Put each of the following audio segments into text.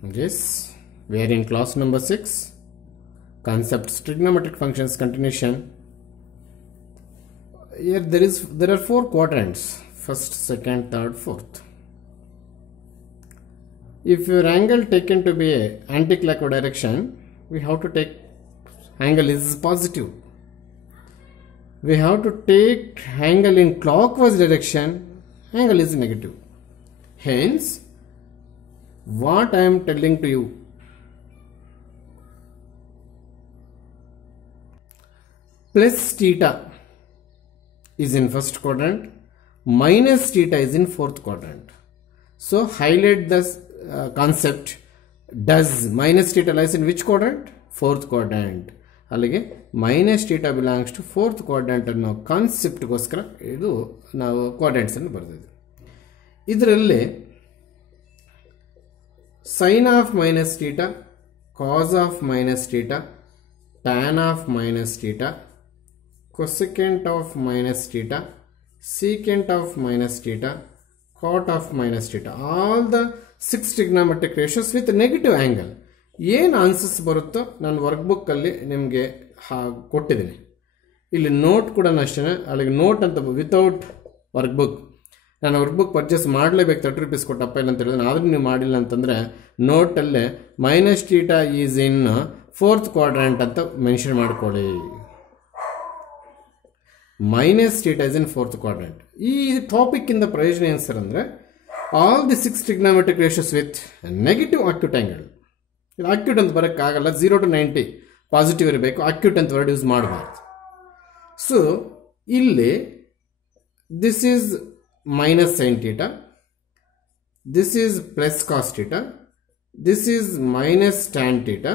Yes, we are in class number 6, concepts trigonometric functions continuation. Here there are 4 quadrants, first, second, third, fourth. If your angle taken to be a anti-clockwise direction, we have to take angle is positive. We have to take angle in clockwise direction, angle is negative. Hence, what I am telling to you, plus theta is in first quadrant, minus theta is in fourth quadrant. So highlight the concept. Does minus theta lies in which quadrant? Fourth quadrant. ಅಲ್ಲಿಗೆ minus theta belongs to fourth quadrant ಅನ್ನೋ ಕಾನ್ಸೆಪ್ಟ್ಗೋಸ್ಕರ ಇದು ನಾವು ಕ್ವಾಡ್ರೆಂಟ್ಸನ್ನು ಬರೆದಿದ್ವಿ. ಇದರಲ್ಲಿ sine of minus theta, cos of minus theta, tan of minus theta, cosecant of minus theta, secant of minus theta, cot of minus theta, all the 6 trigonometric ratios with negative angle. ಏನು answers ಬರುತ್ತೋ ನಾನು ವರ್ಕ್ಬುಕ್ಕಲ್ಲಿ ನಿಮಗೆ ಕೊಟ್ಟಿದ್ದೀನಿ. ಇಲ್ಲಿ note ಕೂಡ ಅಷ್ಟೇ, ಅಲ್ಲಿಗೆ note ಅಂತ ವಿತೌಟ್ ವರ್ಕ್ಬುಕ್. ನಾನು ವರ್ಕ್ಬುಕ್ ಪರ್ಚೇಸ್ ಮಾಡಲೇಬೇಕು, 30 ರೂಪೀಸ್ ಕೊಟ್ಟಪ್ಪ ಇಲ್ಲ ಅಂತ ಹೇಳಿದ್ರೆ, ಆದರೂ ನೀವು ಮಾಡಿಲ್ಲ ಅಂತಂದರೆ ನೋಟಲ್ಲೇ minus theta is in fourth quadrant ಅಂತ ಮೆನ್ಷನ್ ಮಾಡ್ಕೊಳ್ಳಿ. Minus theta is in fourth quadrant. ಈ ಟಾಪಿಕ್ಕಿಂದ ಪ್ರಯೋಜನ ಏನು ಸರ್ ಅಂದರೆ, all the 6 trigonometric ratios with negative acute angle. ಇದು ಅಕ್ಯೂಟ್ ಅಂತ ಬರೋಕ್ಕಾಗಲ್ಲ, 0 to 90 ಪಾಸಿಟಿವ್ ಇರಬೇಕು, ಅಕ್ಯೂಟ್ ಅಂತ ವರ್ಡ್ ಯೂಸ್ ಮಾಡಬಾರ್ದು. ಸೊ ಇಲ್ಲಿ this is minus sine theta, this is plus cos theta, this is minus tan theta,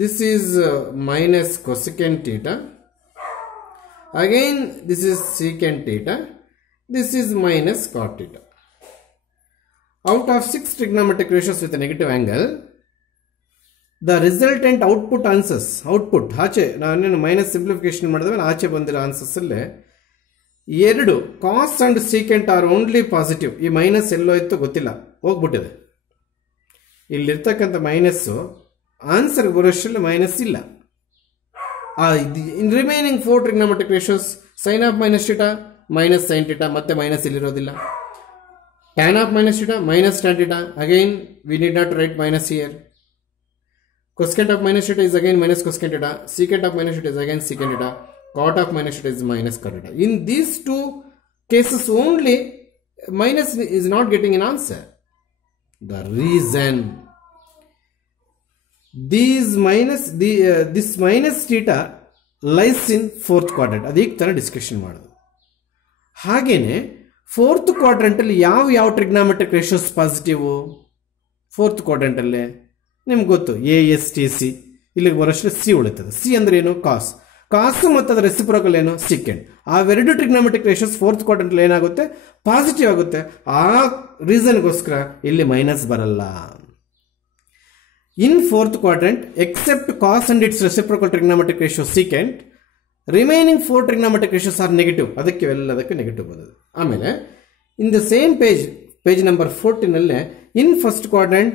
this is minus cosecant theta, again this is secant theta, this is minus cot theta. Out of 6 trigonometric ratios with a negative angle, the resultant output answers, output ಆಚೆ ನಾನೇನು minus simplification ಮಾಡಿದ್ರೆ ಆಚೆ ಬಂದಿರೋ answers ಅಲ್ಲೇ 2 cos and secant are only positive. ಈ minus ಎಲ್ಲೋ ಇತ್ತು ಗೊತ್ತಿಲ್ಲ, ಹೋಗ್ಬಿಟ್ಟಿದೆ. ಇಲ್ಲಿರ್ತಕ್ಕಂಥ ಮೈನಸ್ಸು ಆನ್ಸರ್ ಬರೋಷ್ಟರಲ್ಲಿ ಮೈನಸ್ ಇಲ್ಲ. In remaining 4 trigonometric ratios, sine of minus theta minus sine theta, ಮತ್ತೆ ಮೈನಸ್ ಇಲ್ಲಿರೋದಿಲ್ಲ. Tan of minus theta minus tan theta, again we need not write minus here. Cosecant of minus theta is again minus cosecant theta, secant of minus theta is again secant theta, cot of minus theta is minus cot theta. In these 2 cases only minus is not getting an answer. The reason this minus theta lies in fourth quadrant. ಅದಕ್ಕೆ ತರ discussion ಮಾಡೋದು. ಹಾಗೇನೆ fourth ಕ್ವಾಡ್ರೆಂಟಲ್ಲಿ ಯಾವ trigonometric ratios positive? Fourth ಕ್ವಾಡ್ರೆಂಟಲ್ಲೇ ನಿಮ್ಗೆ ಗೊತ್ತು, ASTC ಇಲ್ಲಿಗೆ ಬರೋಷ್ಟು C ಉಳಿತದೆ. C ಅಂದ್ರೆ ಏನು? ಕಾಸ್. ಕಾಸು ಮತ್ತು ಅದರ ರೆಸಿಪ್ರೋಕಲ್ ಏನು? ಸೀಕೆಂಟ್. ಅವೆರಡು ಟ್ರಿಗ್ನೋಮೆಟ್ರಿಕ್ ರೇಷಿಯೋಸ್ ಫೋರ್ತ್ ಕ್ವಾಡ್ರೆಂಟಲ್ಲಿ ಏನಾಗುತ್ತೆ? ಪಾಸಿಟಿವ್ ಆಗುತ್ತೆ. ಆ ರೀಸನ್ಗೋಸ್ಕರ ಇಲ್ಲಿ ಮೈನಸ್ ಬರಲ್ಲ. In fourth quadrant except cos and its reciprocal trigonometric ratio secant, remaining 4 trigonometric ratios are negative. ಅದಕ್ಕೆ ಎಲ್ಲದಕ್ಕೆ ನೆಗೆಟಿವ್ ಬರೋದು. ಆಮೇಲೆ in the same page number 14 in first quadrant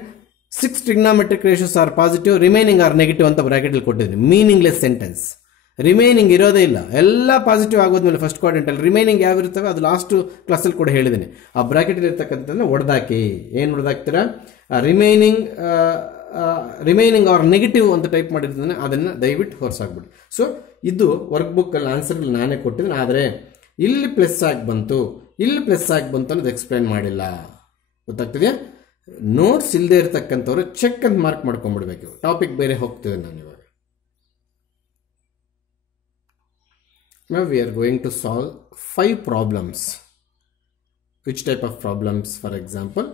6 trigonometric ratios are positive, remaining are negative ಅಂತ bracket ಕೊಟ್ಟಿದ್ದೀನಿ. Meaningless sentence. Remaining ಇರೋದೇ ಇಲ್ಲ, ಎಲ್ಲ positive ಆಗೋದ್ಮೇಲೆ ಫಸ್ಟ್ ಕ್ವಾಡ್ರೆಂಟ್ ಅಲ್ಲಿ ರಿಮೈನಿಂಗ್ ಯಾವ ಇರ್ತವೆ ಅದು ಲಾಸ್ಟ್ ಕ್ಲಾಸಲ್ಲಿ ಕೂಡ ಹೇಳಿದ್ದೀನಿ. ಆ ಬ್ರಾಕೆಟ್ ಇರ್ತಕ್ಕಂಥದ್ದನ್ನ ಹೊಡೆದಾಕಿ. ಏನು ಹೊಡೆದಾಕ್ತೀರಾ? ರಿಮೈನಿಂಗ್ ಆರ್ ನೆಗೆಟಿವ್ ಅಂತ ಟೈಪ್ ಮಾಡಿರ್ತಾನೆ, ಅದನ್ನು ದಯವಿಟ್ಟು ಹೊರಸಾಗ್ಬಿಡಿ. ಸೊ ಇದು ವರ್ಕ್ ಅಲ್ಲಿ ಆನ್ಸರ್ ನಾನೇ ಕೊಟ್ಟಿದ್ದೀನಿ. ಆದರೆ ಇಲ್ಲಿ ಪ್ಲಸ್ ಆಗಿ ಬಂತು, ಇಲ್ಲಿ ಪ್ಲಸ್ ಆಗಿ ಬಂತು ಅನ್ನೋದು ಎಕ್ಸ್ಪ್ಲೈನ್ ಮಾಡಿಲ್ಲ. ಗೊತ್ತಾಗ್ತಿದೆಯಾ? ನೋಟ್ಸ್ ಇಲ್ಲದೆ ಇರತಕ್ಕಂಥವ್ರು ಚೆಕ್ ಅಂತ ಮಾರ್ಕ್ ಮಾಡ್ಕೊಂಡ್ಬಿಡ್ಬೇಕು. ಟಾಪಿಕ್ ಬೇರೆ ಹೋಗ್ತಿದೆ ನಾನು ಇವಾಗ. Now we are going to solve 5 problems. Which type of problems? For example,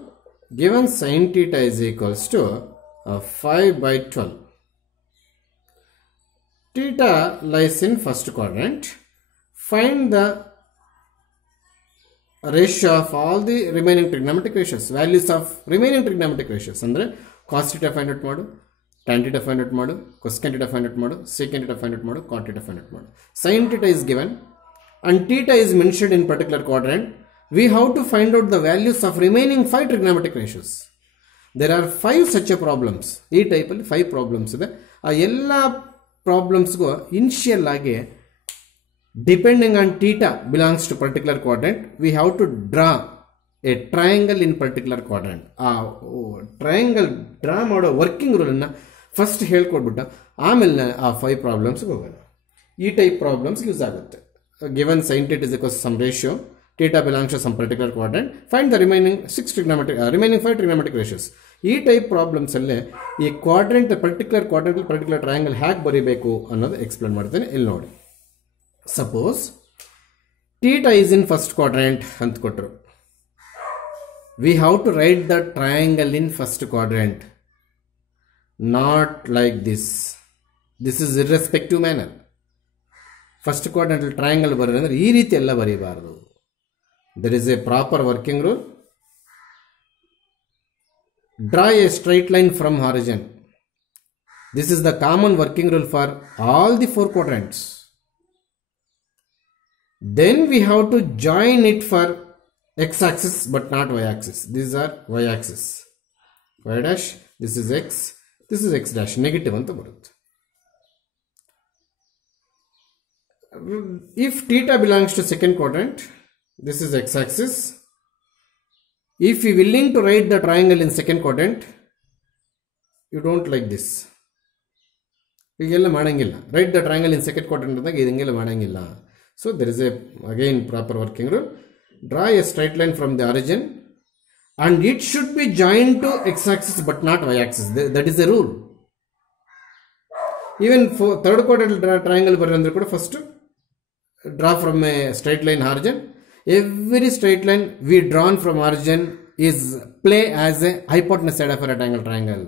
given sin theta is equals to 5 by 12. Theta lies in first quadrant. Find the ratio of all the remaining trigonometric ratios. Values of remaining trigonometric ratios. Andre cos theta find out ಮಾಡು, tan theta find out ಮಾಡು, cosecant theta find out ಮಾಡು, secant theta find out ಮಾಡು, cot theta find out ಮಾಡು. Sin theta is given and theta is mentioned in particular quadrant. We have to find out the values of remaining 5 trigonometric ratios. There are 5 such problems. ಈ ಟೈಪಲ್ಲಿ 5 problems ಇದೆ. ಆ ಎಲ್ಲ ಪ್ರಾಬ್ಲಮ್ಸ್ಗೂ initial ಆಗಿ depending on theta belongs to particular quadrant we have to draw a triangle in particular quadrant. ಆ triangle draw ಮಾಡೋ working ರೂಲನ್ನು ಫಸ್ಟ್ ಹೇಳ್ಕೊಡ್ಬಿಟ್ಟು ಆಮೇಲೆ ಆ 5 ಪ್ರಾಬ್ಲಮ್ಸ್ಗೆ ಹೋಗೋಣ. ಈ ಟೈಪ್ ಪ್ರಾಬ್ಲಮ್ಸ್ ಯೂಸ್ ಆಗುತ್ತೆ. Given sin θ is equals to some ratio, theta belongs to some particular quadrant, find the remaining 5 trigonometric ratios. ಈ ಟೈಪ್ ಪ್ರಾಬ್ಲಮ್ಸ್ ಅಲ್ಲೇ ಈ ಕ್ವಾಡ್ರೆಂಟ್ ಪರ್ಟಿಕ್ಯುಲರ್ ಟ್ರಯಾಂಗಲ್ ಹೇಗೆ ಬರೀಬೇಕು ಅನ್ನೋದು ಎಕ್ಸ್ಪ್ಲೇನ್ ಮಾಡ್ತೇನೆ. ಇಲ್ಲಿ ನೋಡಿ, suppose theta is in first quadrant ಅಂತ ಕೊಟ್ಟರು. We have to write the triangle in first quadrant, not like this. This is irrespective manner. First quadrant triangle ಬರೋದು ಅಂದರೆ ಈ ರೀತಿ ಎಲ್ಲ ಬರೀಬಾರ್ದು. There is a proper working rule. Draw a straight line from origin. This is the common working rule for all the 4 quadrants. Then we have to join it for x-axis but not y-axis. These are y-axis. Y dash, this is x, this is x dash. Negative anta barutte. If theta belongs to second quadrant, this is x-axis. If you willing to write the triangle in second quadrant, you don't like this. Higella madangilla. Write the triangle in second quadrant anದಾಗ ಇದೆಲ್ಲ ಮಾಡಂಗಿಲ್ಲ. So there is a again proper working rule. Draw a straight line from the origin and it should be joined to x-axis but not y-axis. That is the rule. Even for third quadrant triangle ಬರೆಯಂದ್ರೆ ಕೂಡ first draw from a straight line origin. Every straight line we drawn from origin is play as a hypotenuse side of a rectangle triangle.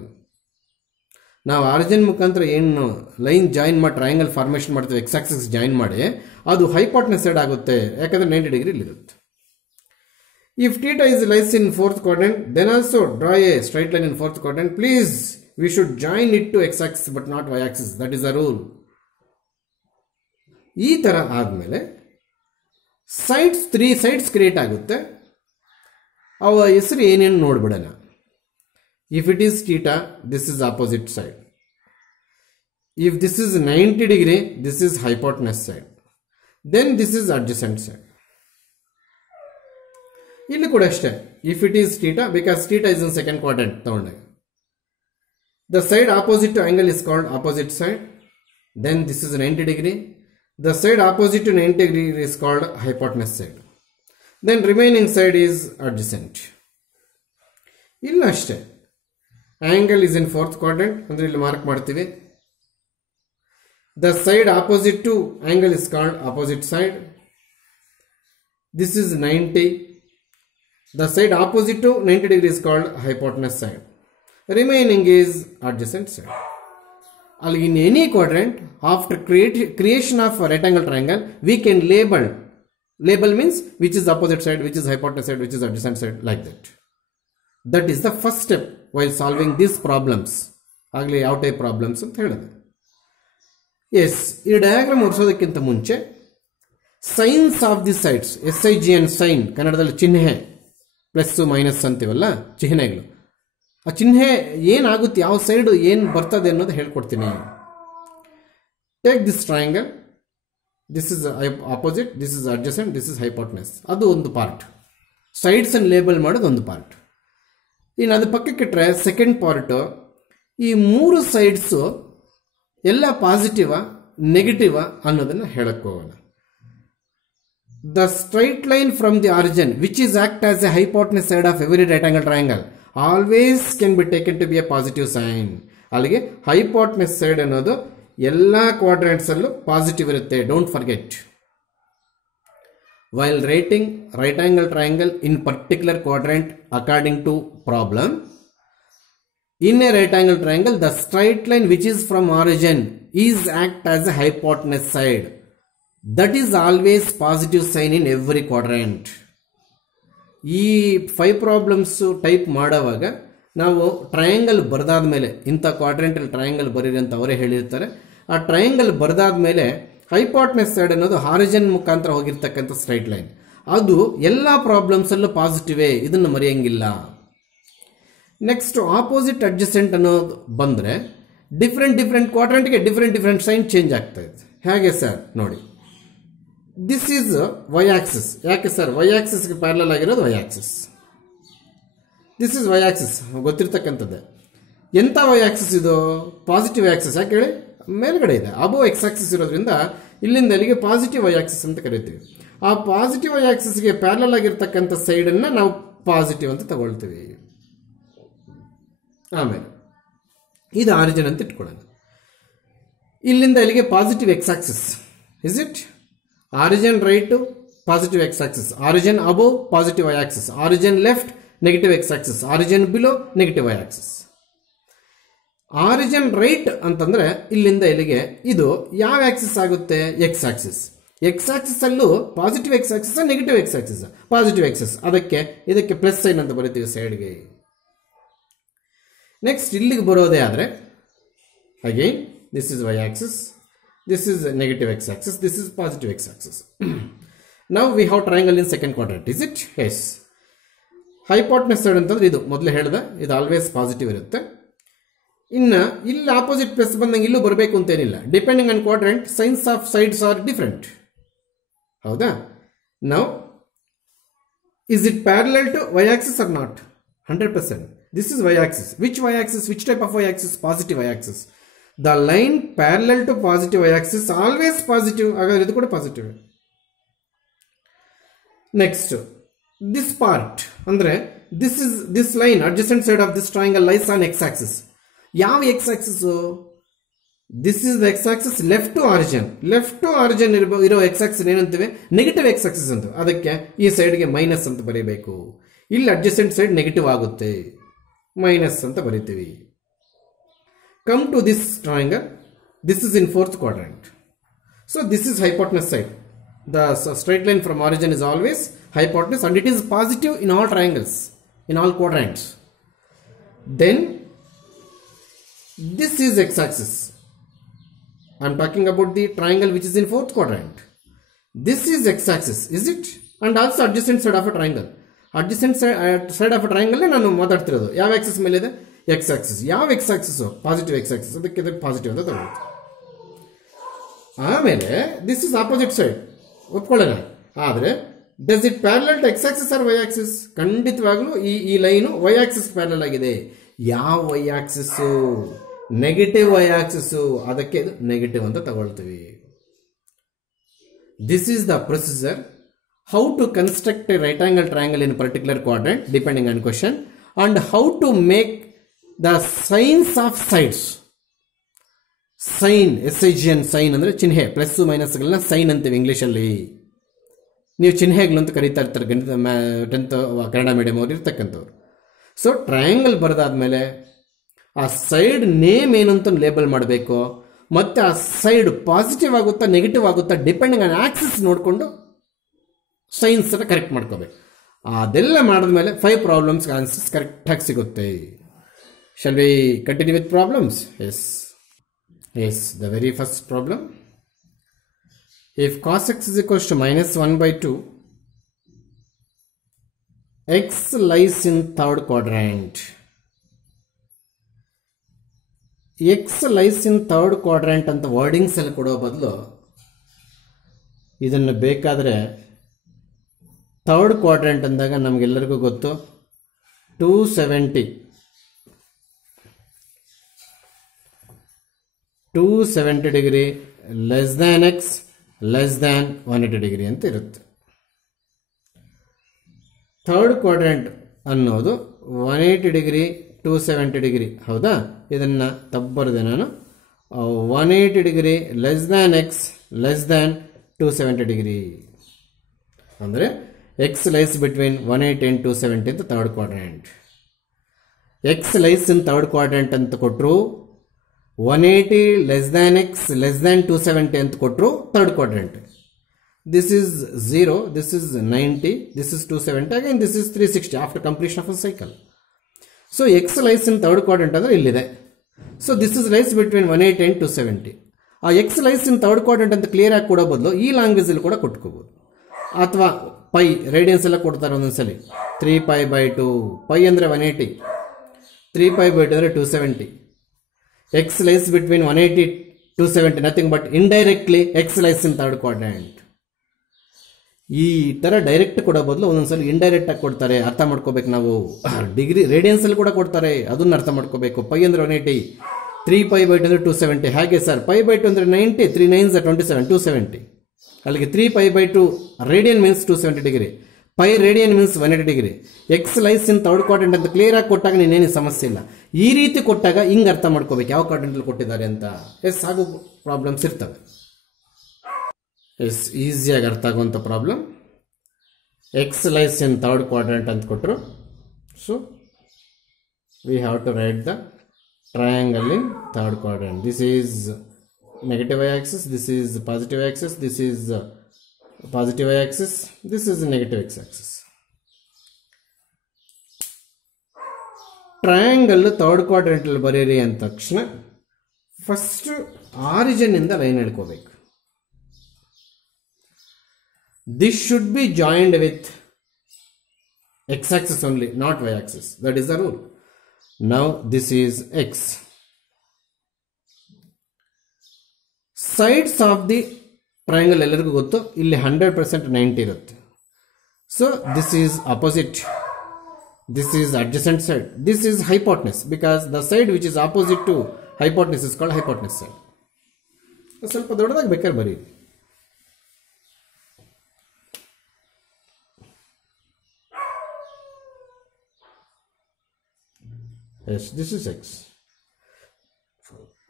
ನಾವು origin ಮುಖಾಂತರ ಏನು line join ಮಾಡಿ triangle formation ಮಾಡ್ತೀವಿ, X axis join ಮಾಡಿ, ಅದು hypotenuse side ಆಗುತ್ತೆ, ಯಾಕಂದ್ರೆ 90 degree ಇರುತ್ತೆ. If theta is lies in fourth quadrant, then also draw a straight line in fourth quadrant. Please we should join it to X axis but not Y axis. That is a rule. ಈ ತರ ಆದ್ಮೇಲೆ sides 3 sides create ಆಗುತ್ತೆ. ಅವ ಹೆಸರು ಏನೇನು ನೋಡ್ಬಿಡೋಣ. If it is theta, this is opposite side. If this is 90 degree, this is hypotenuse side. Then this is adjacent side. ಇಲ್ಲಿ ಕೂಡ ಅಷ್ಟೇ. If it is theta, because theta is in second quadrant ತಗೊಂಡಾಗ, the side opposite to angle is called opposite side. Then this is 90 degree. The side opposite to 90 degree is called hypotenuse side. Then remaining side is adjacent. ಇಲ್ಲ ಅಷ್ಟೇ. Angle is in fourth quadrant. ಅಂದ್ರೆ ಇಲ್ಲಿ mark ಮಾಡ್ತೀವಿ. The side opposite to angle is called opposite side. This is 90. The side opposite to 90 degree is called hypotenuse side. Remaining is adjacent side. In any quadrant, after creation of a rectangle triangle, we can label means which is opposite side, which is hypotenuse side, which is adjacent side, like that. That is the first step while solving these problems. Agli ಯಾವ type problems ಅಂತ ಹೇಳಿದೆ. Yes, ಈ diagram ಓಡಿಸೋದಕ್ಕಿಂತ ಮುಂಚೆ science of the sides, SIGN sign, ಕನ್ನಡದಲ್ಲಿ ಚಿಹ್ನೆ, plus minus ಅಂತೀವಲ್ಲ ಚಿಹ್ನೆಗಳು, ಆ ಚಿಹ್ನೆ ಏನಾಗುತ್ತೆ, ಯಾವ ಸೈಡ್ ಏನು ಬರ್ತದೆ ಅನ್ನೋದು ಹೇಳ್ಕೊಡ್ತೀನಿ. Take this triangle, this is opposite, this is adjacent, this is hypotenuse. ಅದು ಒಂದು ಪಾರ್ಟ್. ಸೈಡ್ಸ್ ಅನ್ನು ಲೇಬಲ್ ಮಾಡೋದು ಒಂದು ಪಾರ್ಟ್. ಇನ್ನು ಅದು ಪಕ್ಕಕ್ಕಿಟ್ರೆ ಸೆಕೆಂಡ್ ಪಾರ್ಟು, ಈ 3 ಸೈಡ್ಸು ಎಲ್ಲ ಪಾಸಿಟಿವಾ ನೆಗೆಟಿವಾ ಅನ್ನೋದನ್ನು ಹೇಳಕ್ಕೆ ಹೋಗೋಣ. The straight line from the origin which is act as A hypotenuse side of every rectangle triangle always can be taken to be a positive sign. ಅಲ್ಲಿಗೆ ಹೈಪೋಟೆನಸ್ ಸೈಡ್ ಅನ್ನೋದು ಎಲ್ಲ ಕ್ವಾಡ್ರೆಂಟ್ಸ್ ಅಲ್ಲೂ positive ಇರುತ್ತೆ. Don't forget. While writing right angle triangle in particular quadrant according to problem, in a right angle triangle the straight line which is from origin is act as a hypotenuse side. That is always positive sign in every quadrant. ಈ 5 problems type ಮಾಡೋವಾಗ ನಾವು triangle ಬರೆದಾದ್ಮೇಲೆ, ಇಂಥ ಕ್ವಾಡ್ರೆಂಟಲ್ triangle ಬರೀರಿ ಅಂತ ಅವರೇ ಹೇಳಿರ್ತಾರೆ. ಆ triangle ಬರೆದಾದ್ಮೇಲೆ hypotenuse side ಅನ್ನೋದು ಹಾರಿಜನ್ ಮುಖಾಂತರ ಹೋಗಿರ್ತಕ್ಕಂಥ ಸ್ಟ್ರೈಟ್ ಲೈನ್, ಅದು ಎಲ್ಲ ಪ್ರಾಬ್ಲಮ್ಸ್ ಅಲ್ಲೂ ಪಾಸಿಟಿವೇ, ಇದನ್ನು ಮರೆಯಂಗಿಲ್ಲ. ನೆಕ್ಸ್ಟ್ ಆಪೋಸಿಟ್ ಅಡ್ಜಸೆಂಟ್ ಅನ್ನೋದು ಬಂದರೆ ಡಿಫ್ರೆಂಟ್ ಕ್ವಾಡ್ರೆಂಟ್ಗೆ ಡಿಫ್ರೆಂಟ್ ಸೈನ್ ಚೇಂಜ್ ಆಗ್ತಾ ಇದೆ. ಹೇಗೆ ಸರ್ ನೋಡಿ, ದಿಸ್ ಈಸ್ ವೈ ಆಕ್ಸಿಸ್. ಯಾಕೆ ಸರ್ ವೈ ಆಕ್ಸಿಸ್ಗೆ ಪ್ಯಾರಲಲ್ ಆಗಿರೋದು Y axis. This is Y axis ಗೊತ್ತಿರ್ತಕ್ಕಂಥದ್ದೇ. ಎಂಥ ವೈ ಆಕ್ಸಿಸ್ ಇದು? Positive axis. ಯಾಕೆ ಹೇಳಿ, ಮೇಲ್ಗಡೆ ಇದೆ, ಅಬೋ ಎಕ್ಸ್ ಆಕ್ಸಿಸ್ ಇರೋದ್ರಿಂದ ಇಲ್ಲಿಂದ ಅಲ್ಲಿಗೆ ಪಾಸಿಟಿವ್ ವೈ ಆಕ್ಸಿಸ್ ಅಂತ ಕರಿತೀವಿ. ಆ ಪಾಸಿಟಿವ್ ವೈ ಆಕ್ಸಿಸ್ಗೆ ಪ್ಯಾರಲಲ್ ಆಗಿರ್ತಕ್ಕಂಥ ಸೈಡನ್ನು ನಾವು ಪಾಸಿಟಿವ್ ಅಂತ ತಗೊಳ್ತೀವಿ. ಆಮೇಲೆ ಇದು ಆರಿಜಿನ್ ಅಂತ ಇಟ್ಕೊಳ್ಳೋಣ. ಇಲ್ಲಿಂದ ಇಲ್ಲಿಗೆ positive X axis. Is it origin right positive X axis, origin above positive Y axis, origin left negative X axis, origin below negative Y axis. Origin right ಅಂತಂದ್ರೆ ಇಲ್ಲಿಂದ ಇಲ್ಲಿಗೆ ಇದು ಯಾವ ಆಕ್ಸಿಸ್ ಆಗುತ್ತೆ? X axis. ಎಕ್ಸ್ ಆಕ್ಸಿಸ್ ಅಲ್ಲೂ positive X axis negative X axis? Positive axis. ಅದಕ್ಕೆ ಇದಕ್ಕೆ plus sine ಅಂತ ಬರೀತೀವಿ ಸೈಡ್ಗೆ. ನೆಕ್ಸ್ಟ್ ಇಲ್ಲಿಗೆ ಬರೋದೇ ಆದರೆ again this is Y axis, this is negative X axis, this is positive X axis. Now we have triangle in second quadrant. Is it? Yes. Hypotenuse side ಅಂತಂದ್ರೆ ಇದು ಮೊದಲೇ ಹೇಳಿದೆ, ಇದು ಆಲ್ವೇಸ್ ಪಾಸಿಟಿವ್ ಇರುತ್ತೆ. ಇನ್ನು ಇಲ್ಲಿ ಆಪೋಸಿಟ್ ಪ್ಲಸ್ ಬಂದಂಗೆ ಇಲ್ಲೂ ಬರಬೇಕು ಅಂತೇನಿಲ್ಲ. Depending on quadrant signs of sides are different. ಹೌದಾ? Now is it parallel to Y axis or not? 100%. This is y-axis. Which y-axis? Which type of y-axis? Positive y-axis. The line parallel to positive y-axis always positive. Agar idu kuda positive. Next, this part andre this line adjacent side of this triangle lies on x-axis. Yav x-axis? This is the x-axis left to origin. Left to origin iro x-axis ಏನಂತೀವಿ? Negative x-axis ಅಂತ. ಅದಕ್ಕೆ ಈ ಸೈಡ್ಗೆ minus ಅಂತ ಬರೀಬೇಕು. ಇಲ್ಲಿ adjacent side negative ಆಗುತ್ತೆ, minus ಅಂತ ಬರಿತೀವಿ. Come to this triangle. This is in fourth quadrant. So this is hypotenuse side. The straight line from origin is always hypotenuse and it is positive in all triangles, in all quadrants. Then this is x-axis. I am talking about the triangle which is in fourth quadrant. This is x-axis, is it? And also adjacent side of a triangle. Adjacent side of a triangle ನಾನು ಮಾತಾಡ್ತಿರೋದು ಯಾವ axis ಮೇಲೆ ಇದೆ? X axis. ಯಾವ X axis? Positive X axis. ಅದಕ್ಕೆ positive ಅಂತ ತಗೊಳ್ತೀವಿ. ಆಮೇಲೆ ದಿಸ್ ಇಸ್ ಆಪೋಸಿಟ್ ಸೈಡ್, ಒಪ್ಕೊಳ್ಳೋಣ. ಆದರೆ does it parallel to X axis or Y axis? ಖಂಡಿತವಾಗ್ಲೂ ಈ ಲೈನು ವೈ ಆಕ್ಸಿಸ್ ಪ್ಯಾರಲಲ್ ಆಗಿದೆ. ಯಾವ Y axis? Negative Y axis. ಅದಕ್ಕೆ ಇದು ನೆಗೆಟಿವ್ ಅಂತ ತಗೊಳ್ತೀವಿ. This is the procedure how to construct a right angle triangle in a particular quadrant depending on question, and how to make the signs of sides. Sign, SIGN sign ಅಂದ್ರೆ ಚಿಹ್ನೆ, plus ಮೈನಸ್ಗಳನ್ನ sign ಅಂತೀವಿ ಇಂಗ್ಲೀಷಲ್ಲಿ. ನೀವು ಚಿಹ್ನೆಗಳು ಅಂತ ಕರೀತಾ ಇರ್ತಾರೆ 10th Kannada medium ಅವ್ರು ಇರ್ತಕ್ಕಂಥವ್ರು. ಸೊ ಟ್ರಯಾಂಗಲ್ ಬರೆದಾದ್ಮೇಲೆ ಆ ಸೈಡ್ ನೇಮ್ ಏನು ಅಂತ ಲೇಬಲ್ ಮಾಡಬೇಕು, ಮತ್ತೆ ಆ ಸೈಡ್ ಪಾಸಿಟಿವ್ ಆಗುತ್ತಾ ನೆಗೆಟಿವ್ ಆಗುತ್ತಾ ಡಿಪೆಂಡಿಂಗ್ ಆನ್ ಆಕ್ಸಿಸ್ ನೋಡಿಕೊಂಡು ಸೈನ್ಸ್ ಅನ್ನು ಕರೆಕ್ಟ್ ಮಾಡ್ಕೋಬೇಕು. ಅದೆಲ್ಲ ಮಾಡಿದ್ಮೇಲೆ 5 ಪ್ರಾಬ್ಲಮ್ಸ್ ಆನ್ಸರ್ಸ್ ಕರೆಕ್ಟಾಗಿ ಸಿಗುತ್ತೆ. Shall we continue with problems? Yes. The very first problem. If cos X is equals to -1/2, X lies in third quadrant. X lies in third quadrant ಅಂತ wordings ಎಲ್ಲ ಕೊಡೋ ಬದಲು ಇದನ್ನು ಬೇಕಾದರೆ ಥರ್ಡ್ ಕ್ವಾಡ್ರೆಂಟ್ ಅಂದಾಗ ನಮಗೆಲ್ಲರಿಗೂ ಗೊತ್ತು 270 degree less than X less than 180 degree ಅಂತ ಇರುತ್ತೆ. ಥರ್ಡ್ ಕ್ವಾಡ್ರೆಂಟ್ ಅನ್ನೋದು 180 ಡಿಗ್ರಿ 270 ಡಿಗ್ರಿ. ಹೌದಾ? ಇದನ್ನು ತಪ್ಪಬರದೆ ನಾನು 180 degree less than X less than 270 degree ಅಂದರೆ x lies between 180 and 270 ಅಂತ third quadrant. x lies in third quadrant ಅಂತ ಕೊಟ್ಟರು, 180 less than X less than 270 ಅಂತ ಕೊಟ್ಟರು third quadrant. This is 0, this is 90, this is 270, again this is 360 after completion of a cycle. So X lies in third quadrant ಅಂದರೆ ಇಲ್ಲಿದೆ. So this is lies between 180 and 270. ಆ X lies in third quadrant ಅಂತ clear ಆಗಿ ಕೊಡೋ ಬದಲು ಈ ಲ್ಯಾಂಗ್ವೇಜಲ್ಲಿ ಕೂಡ ಕೊಟ್ಕೋಬೋದು. ಅಥವಾ ಪೈ ರೇಡಿಯನ್ಸ್ ಎಲ್ಲ ಕೊಡ್ತಾರೆ ಒಂದೊಂದ್ಸಲಿ 3π/2. ಪೈ ಅಂದರೆ 180, 3 pi by 2 ಅಂದರೆ 270. X lies between 180 270, nothing but indirectly X lies in third quadrant. ಈ ಥರ ಡೈರೆಕ್ಟ್ ಕೊಡೋ ಬದಲು ಒಂದೊಂದ್ಸಲ ಇಂಡೈರೆಕ್ಟ್ ಆಗಿ ಕೊಡ್ತಾರೆ, ಅರ್ಥ ಮಾಡ್ಕೋಬೇಕು ನಾವು. ಡಿಗ್ರಿ ರೇಡಿಯನ್ಸ್ ಅಲ್ಲಿ ಕೂಡ ಕೊಡ್ತಾರೆ, ಅದನ್ನ ಅರ್ಥ ಮಾಡ್ಕೋಬೇಕು. ಪೈ ಅಂದ್ರೆ 180, 3 pi by 2 ಅಂದ್ರೆ 270. ಹಾಗೆ ಸರ್ ಪೈ ಬೈ 2 ಅಂದ್ರೆ 90, 3 9s 27, 270. ಅಲ್ಲಿಗೆ 3 pi by 2 radian means 270 degree, pi radian means 180 degree. X lies in third quadrant ಅಂತ ಕ್ಲಿಯರ್ ಆಗಿ ಕೊಟ್ಟಾಗ ನೀನೇನು ಸಮಸ್ಯೆ ಇಲ್ಲ. ಈ ರೀತಿ ಕೊಟ್ಟಾಗ ಹಿಂಗೆ ಅರ್ಥ ಮಾಡ್ಕೋಬೇಕು ಯಾವ ಕ್ವಾಡ್ರೆಂಟ್ ಅಲ್ಲಿ ಕೊಟ್ಟಿದ್ದಾರೆ ಅಂತ. ಎಸ್ ಆಗೋ ಪ್ರಾಬ್ಲಮ್ಸ್ ಇರ್ತವೆ. ಎಸ್ ಈಸಿಯಾಗಿ ಅರ್ಥ ಆಗುವಂಥ problem. X lies in third quadrant ಅಂತ ಕೊಟ್ಟರು. So we have to write the triangle in third quadrant. This is negative y-axis, this is positive y-axis, this is positive y-axis, this is negative x-axis. Triangle third quadrant ಅಲ್ಲಿ ಬರೀರಿ ಅಂದ ತಕ್ಷಣ first origin ಇಂದ line ಹಿಡ್ಕೋಬೇಕು. This should be joined with x-axis only, not y-axis. That is the rule. Now this is x. Sides of the triangle ಎಲ್ಲರಿಗೂ ಗೊತ್ತು, ಇಲ್ಲಿ 100% 90 ಇರುತ್ತೆ. So this is opposite, this is adjacent side, this is hypotenuse, because the side which is opposite to hypotenuse is called hypotenuse side. ಸ್ವಲ್ಪ ದೊಡ್ಡದಾಗಿ ಬೇಕಾದ್ರೆ ಬರೀ. Yes, this is x.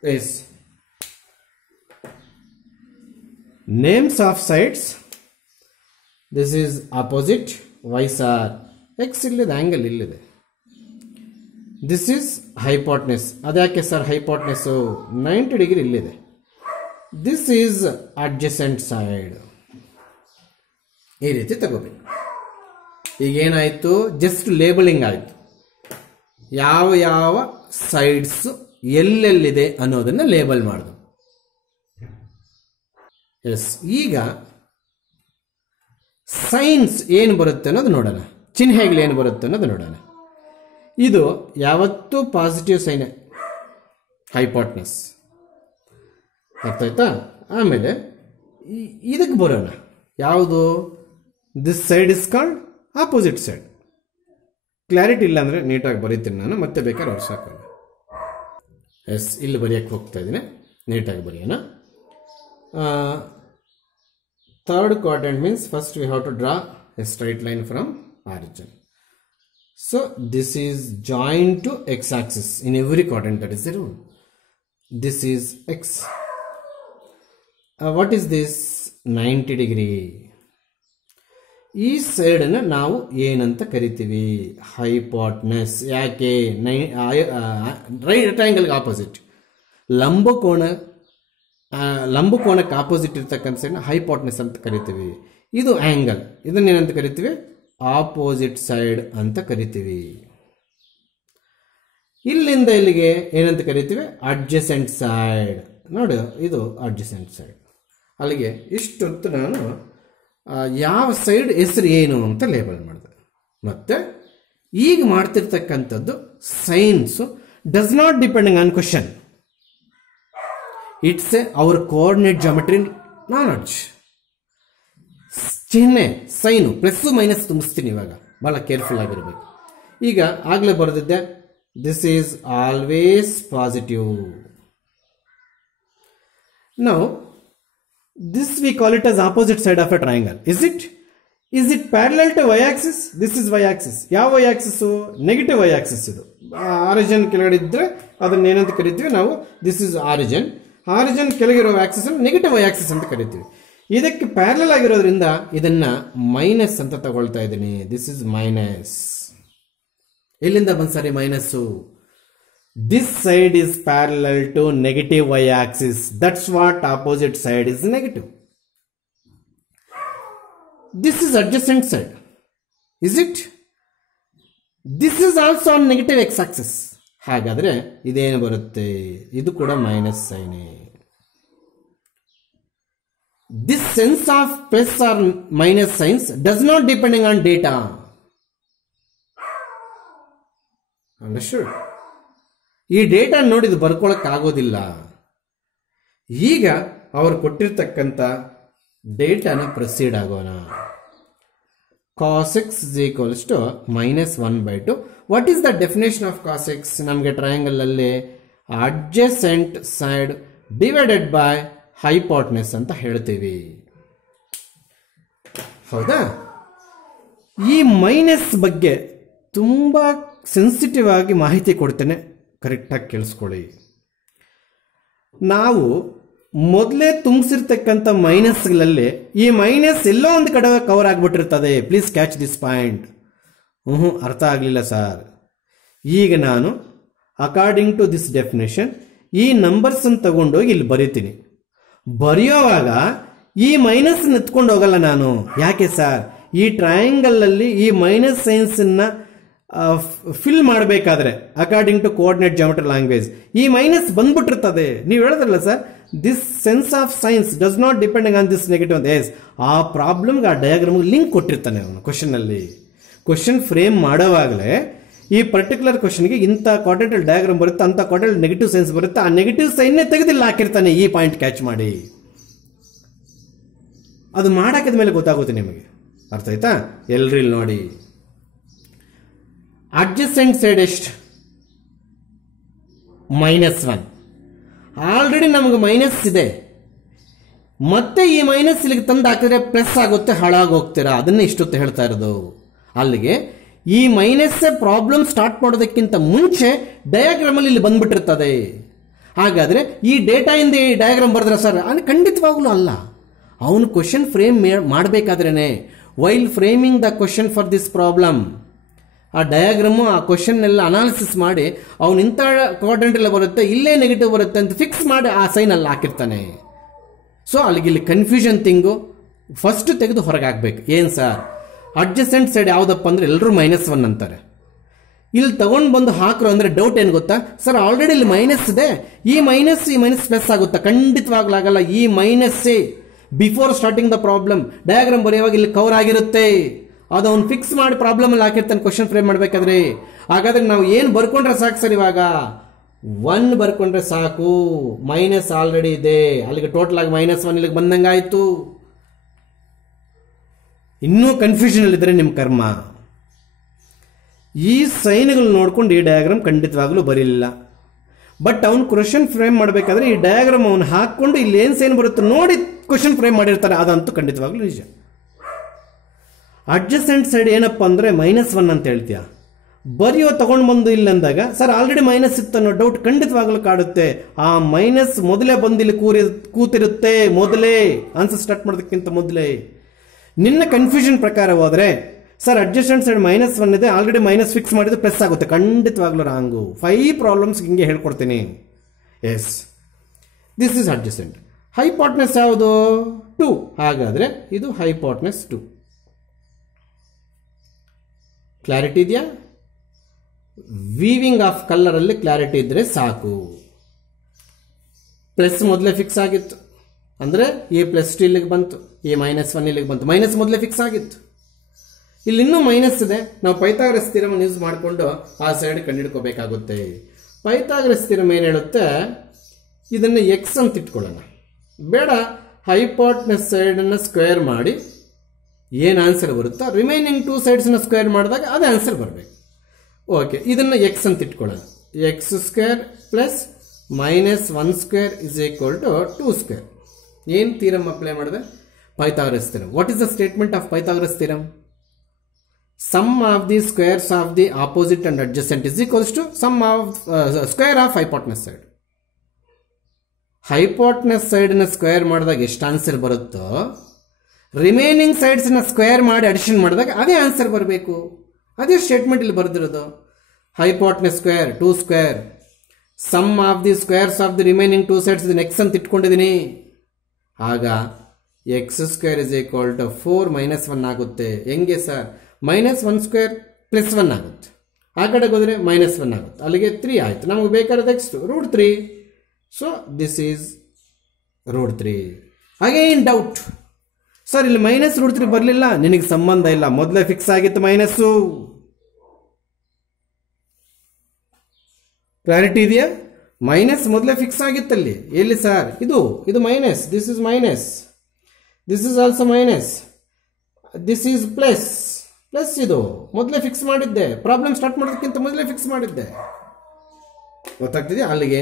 Yes. Names of sides. This is opposite. Y's are x illide, angle illide. This is hypotenuse. Adake sir hypotenuse 90 degree illide. This is adjacent side. ಈ ರೀತಿ ತಗೋಬೇಕು. ಈಗ ಏನಾಯ್ತು, just labelling ಆಯ್ತು. ಯಾವ ಯಾವ sides ಎಲ್ಲೆಲ್ಲಿದೆ ಅನ್ನೋದನ್ನ label ಮಾಡಿದ್ರು. ಎಸ್, ಈಗ ಸೈನ್ಸ್ ಏನು ಬರುತ್ತೆ ಅನ್ನೋದು ನೋಡೋಣ, ಚಿಹ್ನೆಗಳು ಏನು ಬರುತ್ತೆ ಅನ್ನೋದು ನೋಡೋಣ. ಇದು ಯಾವತ್ತೂ ಪಾಸಿಟಿವ್ ಸೈನ್, ಹೈಪಾಟ್ನಸ್, ಅರ್ಥ ಆಯ್ತಾ? ಆಮೇಲೆ ಇದಕ್ಕೆ ಬರೋಣ, ಯಾವುದು? This side is called opposite side. Clarity ಇಲ್ಲ ಅಂದರೆ ನೀಟಾಗಿ ಬರೀತೀನಿ ನಾನು, ಮತ್ತೆ ಬೇಕಾದ್ರೆ ಅವ್ರು ಸಾಕೋಣ. ಎಸ್, ಇಲ್ಲಿ ಬರೆಯೋಕ್ಕೆ ಹೋಗ್ತಾ ಇದ್ದೀನಿ, ನೀಟಾಗಿ ಬರೆಯೋಣ. Third quadrant means first we have to draw a straight line from origin. So this is joint to X axis in every quadrant, that is the rule. This is X. What is this? 90 degree. ಈ ಸೈಡನ್ನು ನಾವು ಏನಂತ ಕರಿತೀವಿ? Hypotenuse. ಯಾಕೆ? Right ಟ್ರಯಾಂಗಲ್ಗೆ opposite, ಲಂಬಕೋನಕ್ಕೆ opposite ಇರ್ತಕ್ಕಂಥ ಸೈಡ್ನ ಹೈಪಾಟ್ನಸ್ ಅಂತ ಕರಿತೀವಿ. ಇದು ಆಂಗಲ್, ಇದನ್ನೇನಂತ ಕರಿತೀವಿ? ಆಪೋಸಿಟ್ ಸೈಡ್ ಅಂತ ಕರಿತೀವಿ. ಇಲ್ಲಿಂದ ಇಲ್ಲಿಗೆ ಏನಂತ ಕರಿತೀವಿ? Adjacent side. ನೋಡಿ, ಇದು ಅಡ್ಜಸೆಂಟ್ ಸೈಡ್. ಅಲ್ಲಿಗೆ ಇಷ್ಟೊತ್ತು ನಾನು ಯಾವ ಸೈಡ್ ಹೆಸರು ಏನು ಅಂತ ಲೇಬಲ್ ಮಾಡಿದೆ. ಮತ್ತೆ ಈಗ ಮಾಡ್ತಿರ್ತಕ್ಕಂಥದ್ದು signs does not depending on question, it's a our coordinate geometry knowledge. ಚಿಹ್ನೆ ಸೈನು ಪ್ಲಸ್ ಮೈನಸ್ ತುಂಬಿಸ್ತೀನಿ ಇವಾಗ, ಬಹಳ ಕೇರ್ಫುಲ್ ಆಗಿರ್ಬೇಕು. ಈಗ ಆಗ್ಲೇ ಬರೆದಿದ್ದೆ, this is always positive. Now this we call it as opposite side of a triangle. Is it parallel to y-axis? This is y-axis. ಯಾವ y-axis? Negative y-axis. ಇದು ಆರಿಜಿನ್ ಕೆಳಗಡೆ ಇದ್ರೆ ಅದನ್ನ ಏನಂತ ಕರಿತೀವಿ ನಾವು? This is origin. ಆರಿಜಿನ್ ಕೆಳಗಿರೋ axis negative y-axis ಅಂತ ಕರಿತೀವಿ. ಇದಕ್ಕೆ ಪ್ಯಾರಲಲ್ ಆಗಿರೋದ್ರಿಂದ ಇದನ್ನ ಮೈನಸ್ ಅಂತ ತಗೊಳ್ತಾ ಇದ್ದೀನಿ. This is minus. ಎಲ್ಲಿಂದ ಬಂದ್ ಸಾರಿ minus? This side is parallel to negative y-axis. That's what opposite side is negative. This is adjacent side. Is it? This is also on negative x-axis. ಹಾಗಾದ್ರೆ ಇದೇನು ಬರುತ್ತೆ? ಇದು ಕೂಡ minus ಸೈನೇ. This sense of plus or minus signs does not depending on data. Understood? ಈ data ನೋಡಿದು ಬರ್ಕೊಳಕ್ಕಾಗೋದಿಲ್ಲ. ಈಗ ಅವರು ಕೊಟ್ಟಿರ್ತಕ್ಕಂಥ ಡೇಟಾನ proceed ಆಗೋಣ. cos x is equals to -1/2. What is the definition of cos x? ನಮಗೆ ಟ್ರಯಾಂಗಲ್ ಅಲ್ಲಿ adjacent side divided by hypotenuse ಅಂತ ಹೇಳ್ತೀವಿ. ಹೌದಾ? ಈ ಮೈನಸ್ ಬಗ್ಗೆ ತುಂಬ ಸೆನ್ಸಿಟಿವ್ ಆಗಿ ಮಾಹಿತಿ ಕೊಡ್ತೇನೆ, ಕರೆಕ್ಟಾಗಿ ಕೇಳಿಸ್ಕೊಳ್ಳಿ. ನಾವು ಮೊದಲೇ ತುಂಬಿಸಿರ್ತಕ್ಕಂಥ ಮೈನಸ್ಗಳಲ್ಲಿ ಈ ಮೈನಸ್ ಎಲ್ಲೋ ಒಂದು ಕಡೆ ಕವರ್ ಆಗಿಬಿಟ್ಟಿರ್ತದೆ. Please catch this point. ಅರ್ಥ ಆಗಲಿಲ್ಲ ಸರ್. ಈಗ ನಾನು ಅಕಾರ್ಡಿಂಗ್ ಟು ದಿಸ್ ಡೆಫಿನೇಷನ್ ಈ ನಂಬರ್ಸನ್ನು ತಗೊಂಡೋಗಿ ಇಲ್ಲಿ ಬರೀತೀನಿ. ಬರೆಯೋವಾಗ ಈ ಮೈನಸ್ ಎತ್ಕೊಂಡು ಹೋಗಲ್ಲ ನಾನು. ಯಾಕೆ ಸರ್? ಈ ಟ್ರಯಾಂಗಲಲ್ಲಿ ಈ ಮೈನಸ್ ಸೈನ್ಸನ್ನು ಫಿಲ್ ಮಾಡಬೇಕಾದ್ರೆ according to coordinate geometry language ಈ ಮೈನಸ್ ಬಂದ್ಬಿಟ್ಟಿರ್ತದೆ. ನೀವು ಹೇಳಿದ್ರಲ್ಲ sir, this sense of signs does not depending on this negative. Yes, ಆ ಪ್ರಾಬ್ಲಮ್ಗೆ ಆ ಡಯಾಗ್ರಾಮ್ಗೆ ಲಿಂಕ್ ಕೊಟ್ಟಿರ್ತಾನೆ ಅವನು ಕ್ವಶನಲ್ಲಿ. ಕ್ವಶನ್ ಫ್ರೇಮ್ ಮಾಡೋವಾಗಲೇ ಈ ಪರ್ಟಿಕ್ಯುಲರ್ ಕ್ವಶನ್ಗೆ ಇಂಥ ಕ್ವಾಡ್ರೇಟಲ್ ಡಯಾಗ್ರಾಮ್ ಬರುತ್ತೆ, ಅಂಥ ಕ್ವಾಡ್ರೇಟಲ್ ನೆಗೆಟಿವ್ ಸೈನ್ಸ್ ಬರುತ್ತೆ, ಆ ನೆಗೆಟಿವ್ ಸೈನ್ನೇ ತೆಗೆದಿಲ್ಲ ಹಾಕಿರ್ತಾನೆ. ಈ ಪಾಯಿಂಟ್ ಕ್ಯಾಚ್ ಮಾಡಿ. ಅದು ಮಾಡಾಕಿದ ಮೇಲೆ ಗೊತ್ತಾಗುತ್ತೆ ನಿಮಗೆ. ಅರ್ಥ ಆಯ್ತಾ? ಎಲ್ರಿ ಇಲ್ಲಿ ನೋಡಿ, ಅಡ್ಜಸೆಂಟ್ ಸೈಡ್ ಎಷ್ಟು? -1. ಆಲ್ರೆಡಿ ನಮಗೆ ಮೈನಸ್ ಇದೆ, ಮತ್ತೆ ಈ ಮೈನಸ್ ಇಲ್ಲಿಗೆ ತಂದು ಹಾಕಿದ್ರೆ ಪ್ಲಸ್ ಆಗುತ್ತೆ, ಹಾಳಾಗೋಗ್ತೀರಾ. ಅದನ್ನೇ ಇಷ್ಟೊತ್ತು ಹೇಳ್ತಾ ಇರೋದು. ಅಲ್ಲಿಗೆ ಈ ಮೈನಸ್ ಪ್ರಾಬ್ಲಮ್ ಸ್ಟಾರ್ಟ್ ಮಾಡೋದಕ್ಕಿಂತ ಮುಂಚೆ ಡಯಾಗ್ರಾಮ್ ಅಲ್ಲಿ ಇಲ್ಲಿ ಬಂದ್ಬಿಟ್ಟಿರ್ತದೆ. ಹಾಗಾದ್ರೆ ಈ ಡೇಟಾ ಇಂದ ಈ ಡಯಾಗ್ರಾಮ್ ಬರೆದ್ರೆ ಸರ್, ಖಂಡಿತವಾಗ್ಲೂ ಅಲ್ಲ. ಅವನು ಕ್ವಶನ್ ಫ್ರೇಮ್ ಮಾಡಬೇಕಾದ್ರೇನೆ, while framing the question for this problem, ಆ ಡಯಾಗ್ರಾಮು ಆ ಕ್ವಶನ್ ಎಲ್ಲ ಅನಾಲಿಸಿಸ್ ಮಾಡಿ ಅವನು ಇಂಥ ಕ್ವಾಡ್ರೆಂಟ್ ಎಲ್ಲ ಬರುತ್ತೆ, ಇಲ್ಲೇ ನೆಗೆಟಿವ್ ಬರುತ್ತೆ ಅಂತ ಫಿಕ್ಸ್ ಮಾಡಿ ಆ ಸೈನ್ ಅಲ್ಲಿ ಹಾಕಿರ್ತಾನೆ. ಸೊ ಅಲ್ಲಿಗೆ ಇಲ್ಲಿ ಕನ್ಫ್ಯೂಷನ್ ಥಿಂಗು ಫಸ್ಟ್ ತೆಗೆದು ಹೊರಗೆ ಹಾಕ್ಬೇಕು. ಏನು ಸರ್, ಅಡ್ಜಸೆಂಟ್ ಸೈಡ್ ಯಾವುದಪ್ಪ ಅಂದ್ರೆ ಎಲ್ಲರೂ -1 ಅಂತಾರೆ. ಇಲ್ಲಿ ತಗೊಂಡು ಬಂದು ಹಾಕ್ರು ಅಂದ್ರೆ ಡೌಟ್ ಏನು ಗೊತ್ತಾ ಸರ್, ಆಲ್ರೆಡಿ ಇಲ್ಲಿ ಮೈನಸ್ ಇದೆ, ಈ ಮೈನಸ್ ಪ್ಲಸ್ ಆಗುತ್ತಾ? ಖಂಡಿತವಾಗ್ಲಾಗಲ್ಲ. ಈ ಮೈನಸ್ಸೇ before starting the problem diagram ಬರೆಯುವಾಗ ಇಲ್ಲಿ ಕವರ್ ಆಗಿರುತ್ತೆ. ಅದು ಅವ್ನು ಫಿಕ್ಸ್ ಮಾಡಿ ಪ್ರಾಬ್ಲಮ್ ಅಲ್ಲಿ ಹಾಕಿರ್ತಾನೆ ಕ್ವಶನ್ ಫ್ರೇಮ್ ಮಾಡಬೇಕಾದ್ರೆ. ಹಾಗಾದ್ರೆ ನಾವು ಏನು ಬರ್ಕೊಂಡ್ರೆ ಸಾಕು ಸರ್, ಇವಾಗ 1 ಬರ್ಕೊಂಡ್ರೆ ಸಾಕು. ಮೈನಸ್ ಆಲ್ರೆಡಿ ಇದೆ, ಅಲ್ಲಿಗೆ ಟೋಟಲ್ ಆಗಿ -1 ಇಲ್ಲಿಗೆ ಬಂದಂಗಾಯ್ತು. ಇನ್ನೂ ಕನ್ಫ್ಯೂಷನ್ ಅಲ್ಲಿದ್ರೆ ನಿಮ್ಮ ಕರ್ಮ. ಈ ಸೈನ್ಗಳು ನೋಡ್ಕೊಂಡು ಈ ಡಯಾಗ್ರಾಮ್ ಖಂಡಿತವಾಗ್ಲೂ ಬರೀಲಿಲ್ಲ. ಬಟ್ ಅವ್ನು ಕ್ವಶನ್ ಫ್ರೇಮ್ ಮಾಡಬೇಕಾದ್ರೆ ಈ ಡಯಾಗ್ರಾಮ್ ಅವನು ಹಾಕೊಂಡು ಇಲ್ಲಿ ಏನು ಸೈನ್ ಬರುತ್ತೆ ನೋಡಿ ಕ್ವಶನ್ ಫ್ರೇಮ್ ಮಾಡಿರ್ತಾರೆ. ಅದಂತೂ ಖಂಡಿತವಾಗ್ಲೂ ನಿಜ. ಅಡ್ಜಸೆಂಟ್ ಸೈಡ್ ಏನಪ್ಪ ಅಂದರೆ -1 ಅಂತ ಹೇಳ್ತೀಯ, ಬರೆಯೋ ತಗೊಂಡು ಬಂದು ಇಲ್ಲ ಅಂದಾಗ ಸರ್ ಆಲ್ರೆಡಿ ಮೈನಸ್ ಇತ್ತು ಅನ್ನೋ ಡೌಟ್ ಖಂಡಿತವಾಗ್ಲೂ ಕಾಡುತ್ತೆ. ಆ ಮೈನಸ್ ಮೊದಲೇ ಬಂದು ಇಲ್ಲಿ ಕೂತಿರುತ್ತೆ, ಮೊದಲೇ ಆನ್ಸರ್ ಸ್ಟಾರ್ಟ್ ಮಾಡೋದಕ್ಕಿಂತ ಮೊದಲೇ. ನಿನ್ನ ಕನ್ಫ್ಯೂಷನ್ ಪ್ರಕಾರ ಹೋದ್ರೆ ಸರ್ ಅಡ್ಜಸೆಂಟ್ ಸೈಡ್ -1 ಇದೆ, ಆಲ್ರೆಡಿ ಮೈನಸ್ ಫಿಕ್ಸ್ ಮಾಡಿದ್ರೆ ಪ್ಲಸ್ ಆಗುತ್ತೆ. ಖಂಡಿತವಾಗ್ಲೂ ರಾಂಗು. 5 ಪ್ರಾಬ್ಲಮ್ಸ್ ಹಿಂಗೆ ಹೇಳ್ಕೊಡ್ತೀನಿ. Yes, this is adjacent. Hypotenuse ಯಾವುದು? 2. ಹಾಗಾದ್ರೆ ಇದು ಹೈಪೋಟೆನಸ್ 2. ಕ್ಲಾರಿಟಿ ಇದೆಯಾ? ವೀವಿಂಗ್ ಆಫ್ ಕಲರ್ ಅಲ್ಲಿ ಕ್ಲಾರಿಟಿ ಇದ್ರೆ ಸಾಕು. ಪ್ಲಸ್ ಮೊದಲೇ ಫಿಕ್ಸ್ ಆಗಿತ್ತು ಅಂದ್ರೆ ಈ +2 ಇಲ್ಲಿಗೆ ಬಂತು, ಈ -1 ಇಲ್ಲಿಗೆ ಬಂತು. ಮೈನಸ್ ಮೊದಲೇ ಫಿಕ್ಸ್ ಆಗಿತ್ತು, ಇಲ್ಲಿ ಇನ್ನೂ ಮೈನಸ್ ಇದೆ. ನಾವು ಪೈಥಾಗರಸ್ ಥಿಯರಮ್ ಯೂಸ್ ಮಾಡಿಕೊಂಡು ಆ ಸೈಡ್ ಕಂಡುಹಿಡ್ಕೋಬೇಕಾಗುತ್ತೆ. ಪೈಥಾಗರಸ್ ಥಿಯರಮ್ ಏನು ಹೇಳುತ್ತೆ, ಇದನ್ನು ಎಕ್ಸ್ ಅಂತ ಇಟ್ಕೊಳ್ಳೋಣ ಬೇಡ. ಹೈಪೋಟೆನಸ್ ಸೈಡನ್ನು ಸ್ಕ್ವೇರ್ ಮಾಡಿ ಏನು ಆನ್ಸರ್ ಬರುತ್ತೋ ರಿಮೈನಿಂಗ್ 2 ಸೈಡ್ಸ್ನ ಸ್ಕ್ವೇರ್ ಮಾಡಿದಾಗ ಅದೇ ಆನ್ಸರ್ ಬರಬೇಕು. ಓಕೆ, ಇದನ್ನು ಎಕ್ಸ್ ಅಂತ ಇಟ್ಕೊಳ್ಳೋಣ. x² plus -1² is equal to 2². ಏನು ಥಿಯರಮ್ ಅಪ್ಲೈ ಮಾಡಿದೆ? Pythagoras theorem. What is the statement of Pythagoras theorem? Sum of the squares of the opposite and adjacent is equals to sum of square of hypotenuse side. Hypotenuse side ನ square ಮಾಡಿದಾಗ ಎಷ್ಟು answer ಬರುತ್ತೋ remaining sides ನ square ಮಾಡಿ addition ಮಾಡಿದಾಗ ಅದೇ answer ಬರಬೇಕು. ಅದೇ ಸ್ಟೇಟ್ಮೆಂಟ್ ಇಲ್ಲಿ ಬರೆದಿರೋದು. Hypotenuse square 2², sum of the squares of the remaining 2 sides ಇದನ್ನ ಎಕ್ಸ್ ಅಂತ ಇಟ್ಕೊಂಡಿದ್ದೀನಿ. ಆಗ x² ಇಸ್ ಈಕ್ವಲ್ ಟು 4 -1 ಆಗುತ್ತೆ. ಹೆಂಗೆ ಸರ್? -1² +1 ಆಗುತ್ತೆ, ಆ ಕಡೆಗೆ ಹೋದರೆ -1 ಆಗುತ್ತೆ, ಅಲ್ಲಿಗೆ 3 ಆಯಿತು. ನಮಗೆ ಬೇಕಾದ x2 √3. So this is √3. Again doubt, sir ಇಲ್ಲಿ -√3 ಬರಲಿಲ್ಲ, ನಿನಗೆ ಸಂಬಂಧ ಇಲ್ಲ, ಮೊದಲೇ ಫಿಕ್ಸ್ ಆಗಿತ್ತು ಮೈನಸ್ಸು. ಕ್ಲಾರಿಟಿ ಇದೆಯಾ? ಮೈನಸ್ ಮೊದಲೇ ಫಿಕ್ಸ್ ಆಗಿತ್ತಲ್ಲಿ. ಎಲ್ಲಿ ಸರ್? ಇದು minus, this is minus, this is also minus, this is plus. ಇದು ಮೊದಲೇ ಫಿಕ್ಸ್ ಮಾಡಿದ್ದೆ, ಪ್ರಾಬ್ಲಮ್ ಸ್ಟಾರ್ಟ್ ಮಾಡೋದಕ್ಕಿಂತ ಮೊದಲೇ ಫಿಕ್ಸ್ ಮಾಡಿದ್ದೆ. ಗೊತ್ತಾಗ್ತಿದೆಯಾ? ಅಲ್ಲಿಗೆ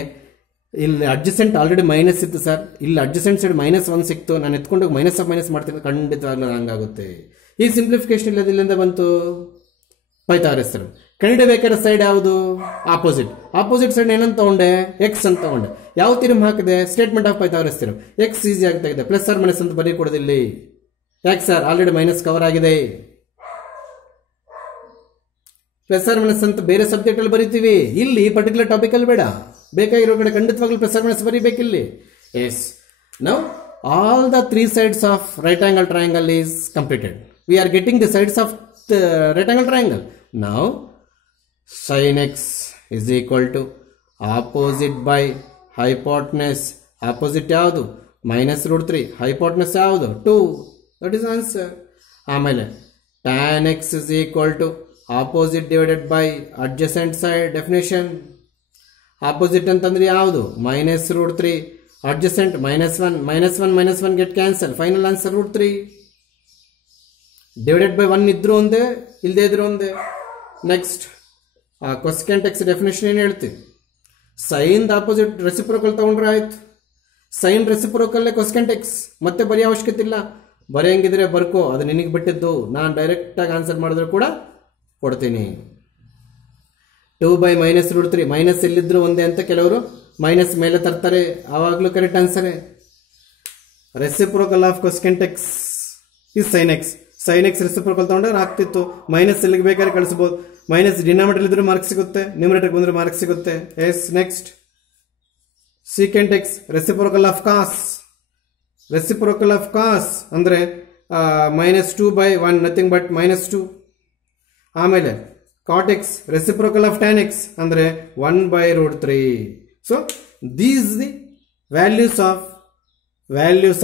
ಇಲ್ಲಿ ಅಡ್ಜಸೆಂಟ್ ಆಲ್ರೆಡಿ ಮೈನಸ್ ಇತ್ತು ಸರ್, ಇಲ್ಲಿ ಅಡ್ಜಸೆಂಟ್ ಸೈಡ್ -1 ಸಿಕ್ತು, ನಾನು ಎತ್ಕೊಂಡೋಗಿ ಮೈನಸ್ ಆಫ್ ಮೈನಸ್ ಮಾಡ್ತೀನಿ, ಖಂಡಿತವಾಗ್ಲೂ ಹಂಗಾಗುತ್ತೆ. ಈ ಸಿಂಪ್ಲಿಫಿಕೇಶನ್ ಇಲ್ಲದಿಲ್ಲಿಂದ ಬಂತು ಪೈಥಾಗರಸ್ ಥಿಯರಂ. ಕಂಡುಹಿಡಿಯಬೇಕಾದ ಸೈಡ್ ಯಾವುದು? ಆಪೋಸಿಟ್ ಸೈಡ್ ಏನಂತ ತಗೊಂಡೆ? ಎಕ್ಸ್ ಅಂತ ತಗೊಂಡೆ. ಯಾವ ಥಿಯರಂ ಹಾಕಿದೆ? Statement of Pythagoras theorem. X easy ಆಗ್ತಾ ಇದೆ, ಪ್ಲಸ್ ಆರ್ ಮೈನಸ್ ಅಂತ ಬರೀ ಕೊಡೋದಿಲ್ಲಿ. ಯಾಕೆ ಸರ್? ಆಲ್ರೆಡಿ ಮೈನಸ್ ಕವರ್ ಆಗಿದೆ. ಪ್ಲಸ್ ಆರ್ ಮೈನಸ್ ಅಂತ ಬೇರೆ ಸಬ್ಜೆಕ್ಟ್ ಅಲ್ಲಿ ಬರೀತೀವಿ, ಇಲ್ಲಿ ಪರ್ಟಿಕ್ಯುಲರ್ ಟಾಪಿಕ್ ಅಲ್ಲಿ ಬೇಡ. ಬೇಕಾಗಿರೋ ಕಡೆ ಖಂಡಿತವಾಗ್ಲೂ ಪ್ಲಸ್ ಆರ್ ಮೈನಸ್ ಬರೀಬೇಕಿಲ್ಲಿ. Yes, now all the 3 sides of right angle triangle is completed. We are getting the sides of right angle triangle. Now sin x is equal to opposite by hypotenuse. Opposite ಯಾವುದು? -√3. Hypotenuse ಯಾವುದು? 2. That is answer. ಆಮೇಲೆ tan x is equal to opposite divided by adjacent side. Definition opposite ಅಂತಂದ್ರೆ ಯಾವುದು? -√3, adjacent -1 get cancel. Final answer √3. Divided by 1 ಇದ್ರು ಒಂದೇ, ಇಲ್ಲದೆ ಇದ್ರು ಒಂದೇ. ನೆಕ್ಸ್ಟ್ ಕೊಸೆಕೆಂಟ್ ಎಕ್ಸ್ ಡೆಫಿನೇಷನ್ ಏನು ಹೇಳ್ತೀವಿ? ಸೈನ್ ಆಪೋಸಿಟ್ ರೆಸಿಪ್ರೋಕಲ್ ತಗೊಂಡ್ರೆ ಆಯ್ತು. ಸೈನ್ ರೆಸಿಪ್ರೋಕಲ್ಲೇ ಕೊಸೆಕೆಂಟ್ ಎಕ್ಸ್, ಮತ್ತೆ ಬರೆಯೋ ಅವಶ್ಯಕತೆ ಇಲ್ಲ. ಬರೆಯಂಗಿದ್ರೆ ಬರ್ಕೋ, ಅದು ನಿನಗೆ ಬಿಟ್ಟಿದ್ದು. ನಾನು ಡೈರೆಕ್ಟಾಗಿ ಆನ್ಸರ್ ಮಾಡಿದ್ರು ಕೂಡ ಕೊಡ್ತೀನಿ. 2 -√3, ಮೈನಸ್ ಎಲ್ಲಿದ್ರು ಒಂದೇ ಅಂತ ಕೆಲವರು ಮೈನಸ್ ಮೇಲೆ ತರ್ತಾರೆ, ಆವಾಗಲೂ ಕರೆಕ್ಟ್ ಆನ್ಸರೇ. Reciprocal of cosecant x is sine x. Sine x reciprocal ತಗೊಂಡ್ರೆ ಆಗ್ತಿತ್ತು, ಮೈನಸ್ ಎಲ್ಲಿಗೆ ಬೇಕಾದ್ರೆ ಕಳಿಸಬಹುದು. ಮೈನಸ್ ಡಿನಾಮಿನೇಟರ್ ಇದ್ರೆ ಮಾರ್ಕ್ ಸಿಗುತ್ತೆ, ನ್ಯೂಮರೇಟರ್ ಬಂದ್ರೆ ಮಾರ್ಕ್ ಸಿಗುತ್ತೆ. Yes, next secant x reciprocal of cos. Reciprocal of cos ಅಂದ್ರೆ -2/1 ನಥಿಂಗ್ ಬಟ್ -2. ಆಮೇಲೆ cot x reciprocal of tan x ಅಂದ್ರೆ 1/√3. So these the values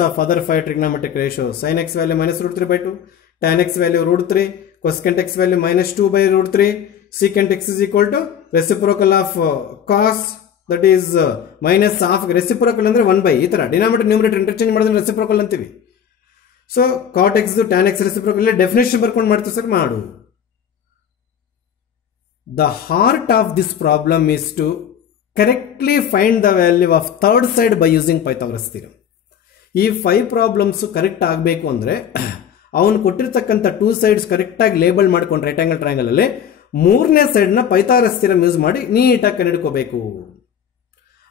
of other 5 trigonometric ratio. sin x value -√3/2, tan x value √3, cosecant x value -2/√3, secant x is equal to reciprocal of cos, that is minus half. Reciprocal ಅಂದ್ರೆ 1/, ಈ ತರ denominator numerator interchange ಮಾಡಿದ್ರೆ reciprocal ಅಂತೀವಿ. So cot X tan x reciprocal definition ಬರ್ಕೊಂಡು ಮಾಡ್ತೀವಿ sir, ಮಾಡು. The heart of this problem is to correctly find the value of third side by using Pythagoras theorem. ಈ 5 problems correct ಆಗಬೇಕು ಅಂದ್ರೆ ಅವನು ಕೊಟ್ಟಿರ್ತಕ್ಕಂಥ 2 sides ಕರೆಕ್ಟ್ ಆಗಿ ಲೇಬಲ್ ಮಾಡ್ಕೊಂಡು ರೈಟ್ ಆಂಗಲ್ ಟ್ರಯಾಂಗಲ್ ಅಲ್ಲಿ 3ನೇ ಸೈಡ್ ನ ಪೈಥಾಗರಸ್ ಥಿಯರಂ ಯೂಸ್ ಮಾಡಿ ನೀಟಾಗಿ ಕಂಡುಹಿಡ್ಕೋಬೇಕು.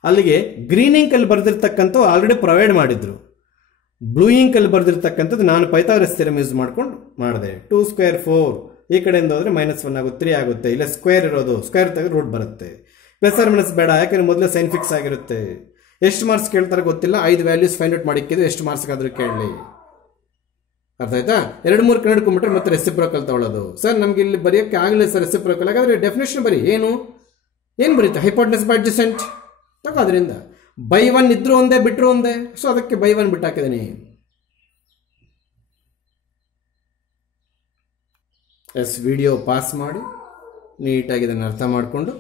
ಅಲ್ಲಿಗೆ ಗ್ರೀನ್ ಇಂಕ್ ಅಲ್ಲಿ ಬರೆದಿರ್ತಕ್ಕಂಥ ಆಲ್ರೆಡಿ ಪ್ರೊವೈಡ್ ಮಾಡಿದ್ರು, ಬ್ಲೂ ಇಂಕ್ ಅಲ್ಲಿ ಬರೆದಿರ್ತಕ್ಕಂಥದ್ದು ನಾನು ಪೈಥಾಗರಸ್ ಥಿಯರಂ ಯೂಸ್ ಮಾಡ್ಕೊಂಡು ಮಾಡಿದೆ. 2 square 4, ಈ ಕಡೆಯಿಂದ ಹೋದ್ರೆ -1 ಆಗುತ್ತೆ, 3 ಆಗುತ್ತೆ. ಇಲ್ಲ ಸ್ಕ್ವೇರ್ ಇರೋದು, ಸ್ಕ್ವೇರ್ ತೆಗೆದು ರೂಟ್ ಬರುತ್ತೆ. ಪ್ಲಸ್ ಆರ್ ಮೈನಸ್ ಬೇಡ, ಯಾಕಂದ್ರೆ ಮೊದಲೇ ಸೈನ್ ಫಿಕ್ಸ್ ಆಗಿರುತ್ತೆ. ಎಷ್ಟು ಮಾರ್ಕ್ಸ್ ಕೇಳ್ತಾರೆ ಗೊತ್ತಿಲ್ಲ, 5 ವ್ಯಾಲ್ಯೂಸ್ ಫೈಂಡ್ ಔಟ್ ಮಾಡಿಕ್ಕಿದ್ದು, ಎಷ್ಟು ಮಾರ್ಕ್ಸ್ ಆದ್ರೂ ಕೇಳಲಿ. ಅರ್ಥ ಆಯ್ತಾ? 2-3 ಕಂಡುಹಿಡ್ಕೊಂಡ್ಬಿಟ್ರೆ ಮತ್ತೆ ರೆಸಿಪ್ರೋಕಲ್ ತಗೊಳ್ಳೋದು. ಸರ್ ನಮ್ಗೆ ಇಲ್ಲಿ ಬರೆಯೋಕ್ಕೆ ಆಗಲಿಲ್ಲ ಸರ್ ರೆಸಿಪ್ರೋಕಲ್, ಹಾಗಾದ್ರೆ ಡೆಫಿನೇಷನ್ ಬರೀ. ಏನು ಬರೀತಾ? ಹೈಪೋಟೆನಸ್ ಬೈ ಅಡ್ಜಸೆಂಟ್ ತಗೋ. ಅದರಿಂದ -1 ಇದ್ರು ಒಂದೇ, ಬಿಟ್ರು ಒಂದೇ. ಸೊ ಅದಕ್ಕೆ -1 ಬಿಟ್ಟು ಹಾಕಿದ್ದೀನಿ. ವಿಡಿಯೋ ಪಾಸ್ ಮಾಡಿ ನೀಟಾಗಿ ಇದನ್ನು ಅರ್ಥ ಮಾಡಿಕೊಂಡು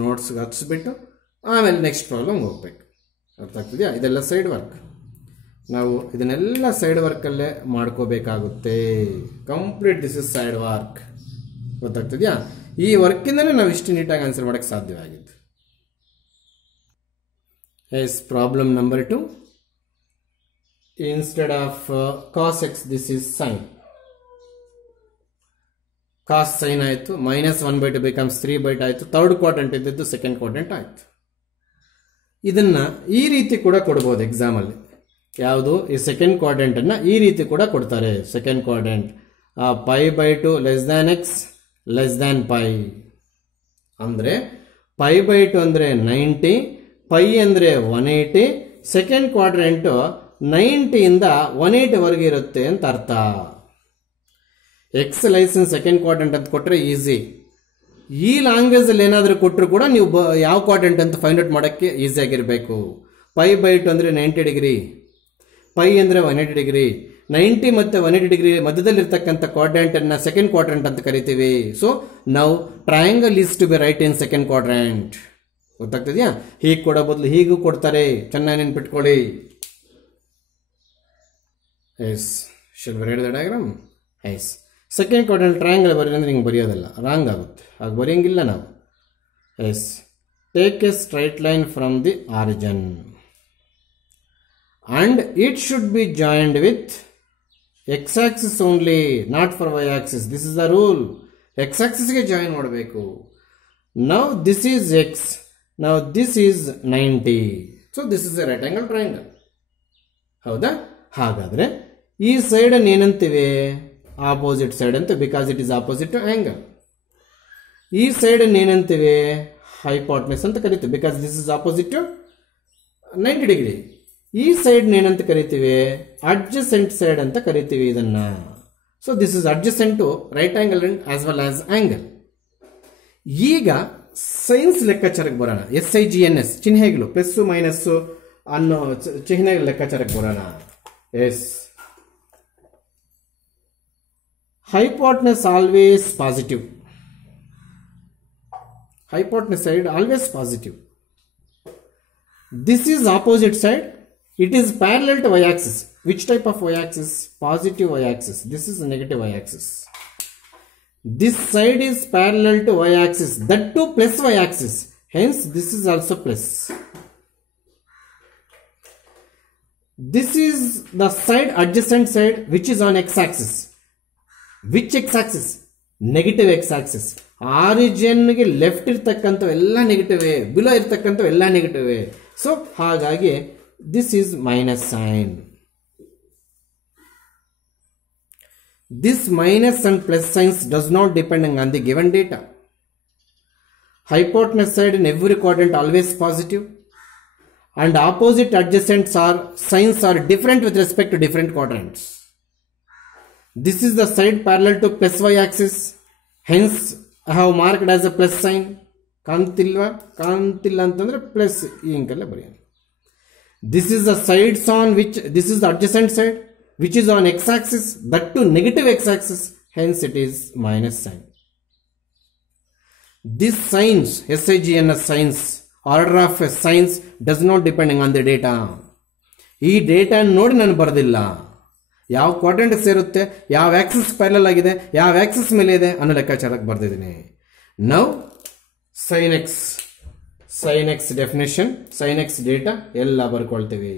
ನೋಟ್ಸ್ಗೆ ಹಚ್ಚಿಬಿಟ್ಟು ಆಮೇಲೆ ನೆಕ್ಸ್ಟ್ ಪ್ರಾಬ್ಲಮ್ ಹೋಗ್ಬೇಕು. ಅರ್ಥ ಆಗ್ತಿದೆಯಾ? ಇದೆಲ್ಲ ಸೈಡ್ ವರ್ಕ್. ನಾವು ಇದನ್ನೆಲ್ಲ ಸೈಡ್ ವರ್ಕಲ್ಲೇ ಮಾಡ್ಕೋಬೇಕಾಗುತ್ತೆ. Complete this is side work. ಗೊತ್ತಾಗ್ತಿದೆಯಾ? ಈ ವರ್ಕಿಂದಲೇ ನಾವು ಇಷ್ಟು ನೀಟಾಗಿ ಆನ್ಸರ್ ಮಾಡೋಕ್ಕೆ ಸಾಧ್ಯವಾಗಿತ್ತು. Yes, problem number 2. Instead of cos x this is sine. Cos sine ಆಯಿತು, -1/2 ಬಿಕಮ್ಸ್ 3/2 ಆಯಿತು. ಥರ್ಡ್ ಕ್ವಾಡ್ರೆಂಟ್ ಇದ್ದದ್ದು ಸೆಕೆಂಡ್ ಕ್ವಾಡ್ರೆಂಟ್ ಆಯಿತು. ಇದನ್ನ ಈ ರೀತಿ ಕೂಡ ಕೊಡ್ಬೋದು ಎಕ್ಸಾಮಲ್ಲಿ. ಯಾವುದು? ಈ ಸೆಕೆಂಡ್ ಕ್ವಾಡ್ರೆಂಟನ್ನು ಈ ರೀತಿ ಕೂಡ ಕೊಡ್ತಾರೆ. ಸೆಕೆಂಡ್ ಕ್ವಾಡ್ರೆಂಟ್ π/2 x π ಅಂದರೆ π/2 ಅಂದರೆ 90, π ಅಂದರೆ 180. ಸೆಕೆಂಡ್ ಕ್ವಾಡ್ರೆಂಟು 90ಇಂದ 180ವರೆಗೆ ಇರುತ್ತೆ ಅಂತ ಅರ್ಥ. ಎಕ್ಸ್ ಲೈಸೆನ್ಸ್ ಸೆಕೆಂಡ್ ಕ್ವಾಡ್ರೆಂಟ್ ಅಂತ ಕೊಟ್ಟರೆ ಈಸಿ. ಈ ಲ್ಯಾಂಗ್ವೇಜ್ ಅಲ್ಲಿ ಏನಾದರೂ ಕೊಟ್ಟರು ಕೂಡ ನೀವು ಯಾವ ಕ್ವಾಡ್ರೆಂಟ್ ಅಂತ ಫೈಂಡ್ ಔಟ್ ಮಾಡೋಕ್ಕೆ ಈಸಿಯಾಗಿರಬೇಕು. π/2 ಅಂದರೆ 90 ಡಿಗ್ರಿ, π ಅಂದರೆ 180 ಡಿಗ್ರಿ. 90 ಮತ್ತು 180 ಡಿಗ್ರಿ ಮಧ್ಯದಲ್ಲಿರ್ತಕ್ಕಂಥ ಕ್ವಾಡ್ರೆಂಟ್ ಅನ್ನ ಸೆಕೆಂಡ್ ಕ್ವಾಡ್ರೆಂಟ್ ಅಂತ ಕರಿತೀವಿ. ಸೊ ನಾವು triangle is to be right in second quadrant. ಗೊತ್ತಾಗ್ತದೆಯಾ? ಹೀಗೆ ಕೊಡೋ ಬದಲು ಹೀಗೂ ಕೊಡ್ತಾರೆ, ಚೆನ್ನಾಗಿ ನೆನ್ಪಿಟ್ಕೊಳ್ಳಿ. Yes, shall be right the diagram? Yes. Second quadrant triangle ಬರೀ ಅಂದರೆ ಹಿಂಗೆ ಬರೆಯೋದಲ್ಲ, ರಾಂಗ್ ಆಗುತ್ತೆ, ಆಗ ಬರೆಯೋಂಗಿಲ್ಲ ನಾವು. Yes, take a straight line from the origin and it should be joined with x-axis only, not for y-axis. This is the rule. X-axis ಗೆ join ಮಾಡಬೇಕು. Now this is x, now this is 90. So this is a right angle triangle. ಹೌದಾ? ಹಾಗಾದ್ರೆ ಈ side ಅನ್ನು ಏನಂತೀವಿ? Opposite side ಅಂತ, because it is opposite to angle. ಈ side ಅನ್ನು ಏನಂತೀವಿ? ಹೈಪಾಟ್ನೆಸ್ ಅಂತ ಕರಿತೀವಿ, because this is opposite to 90 degree. ಈ ಸೈಡ್ ಏನಂತ ಕರಿತೀವಿ? ಅಡ್ಜಸೆಂಟ್ ಸೈಡ್ ಅಂತ ಕರಿತೀವಿ ಇದನ್ನ. So this is adjacent to right angle as well as angle. ಈಗ ಸೈನ್ಸ್ ಲೆಕ್ಕಾಚಾರಕ್ಕೆ ಬರೋಣ. SIGNS ಚಿಹ್ನೆಗಳು ಪ್ಲಸ್ ಮೈನಸ್ ಅನ್ನೋ ಚಿಹ್ನೆಗಳ ಲೆಕ್ಕಾಚಾರಕ್ಕೆ ಬರೋಣ. Yes, hypotenuse always positive. Hypotenuse side always positive. This is opposite side. It is parallel to y-axis. Which type of y-axis? Positive y-axis. This is negative y-axis. This side is parallel to y-axis. That too plus y-axis. Hence, this is also plus. This is the side, adjacent side, which is on x-axis. Which x-axis? Negative x-axis. ಆರಿಜಿನ್ಗೆ left ಇರ್ತಕ್ಕಂಥವು ಎಲ್ಲ negative, below ಇರ್ತಕ್ಕಂಥವು ಎಲ್ಲ negative. So ಹಾಗಾಗಿ this is minus sign. This minus and plus signs does not depending on the given data. Hypotenuse side in every quadrant always positive, and opposite adjacent signs are different with respect to different quadrants. This is the side parallel to plus y axis, hence I have marked as a plus sign. ಕಾಣ್ತಿಲ್ಲ ಅಂತಂದ್ರೆ plus ಈ ಅಂಕಲ್ಲೇ ಬರೆಯೋಣ. This is the sides on which, this is the adjacent side which is on x axis, that to negative x axis, hence it is minus sign. This signs, SIGNS signs, order of signs does not depending on the data. ಈ data ನೋಡಿ ನಾನು ಬರೆದಿಲ್ಲ, ಯಾವ quadrant ಸೇರುತ್ತೆ, ಯಾವ Axis parallel ಆಗಿದೆ, ಯಾವ axis ಮೇಲೆ ಇದೆ ಅನ್ನೋ ಲೆಕ್ಕಾಚಾರಕ್ಕೆ ಬರ್ದಿದ್ದೀನಿ. Now sin x definition, sin x data ಎಲ್ಲ ಬರ್ಕೊಳ್ತೀವಿ.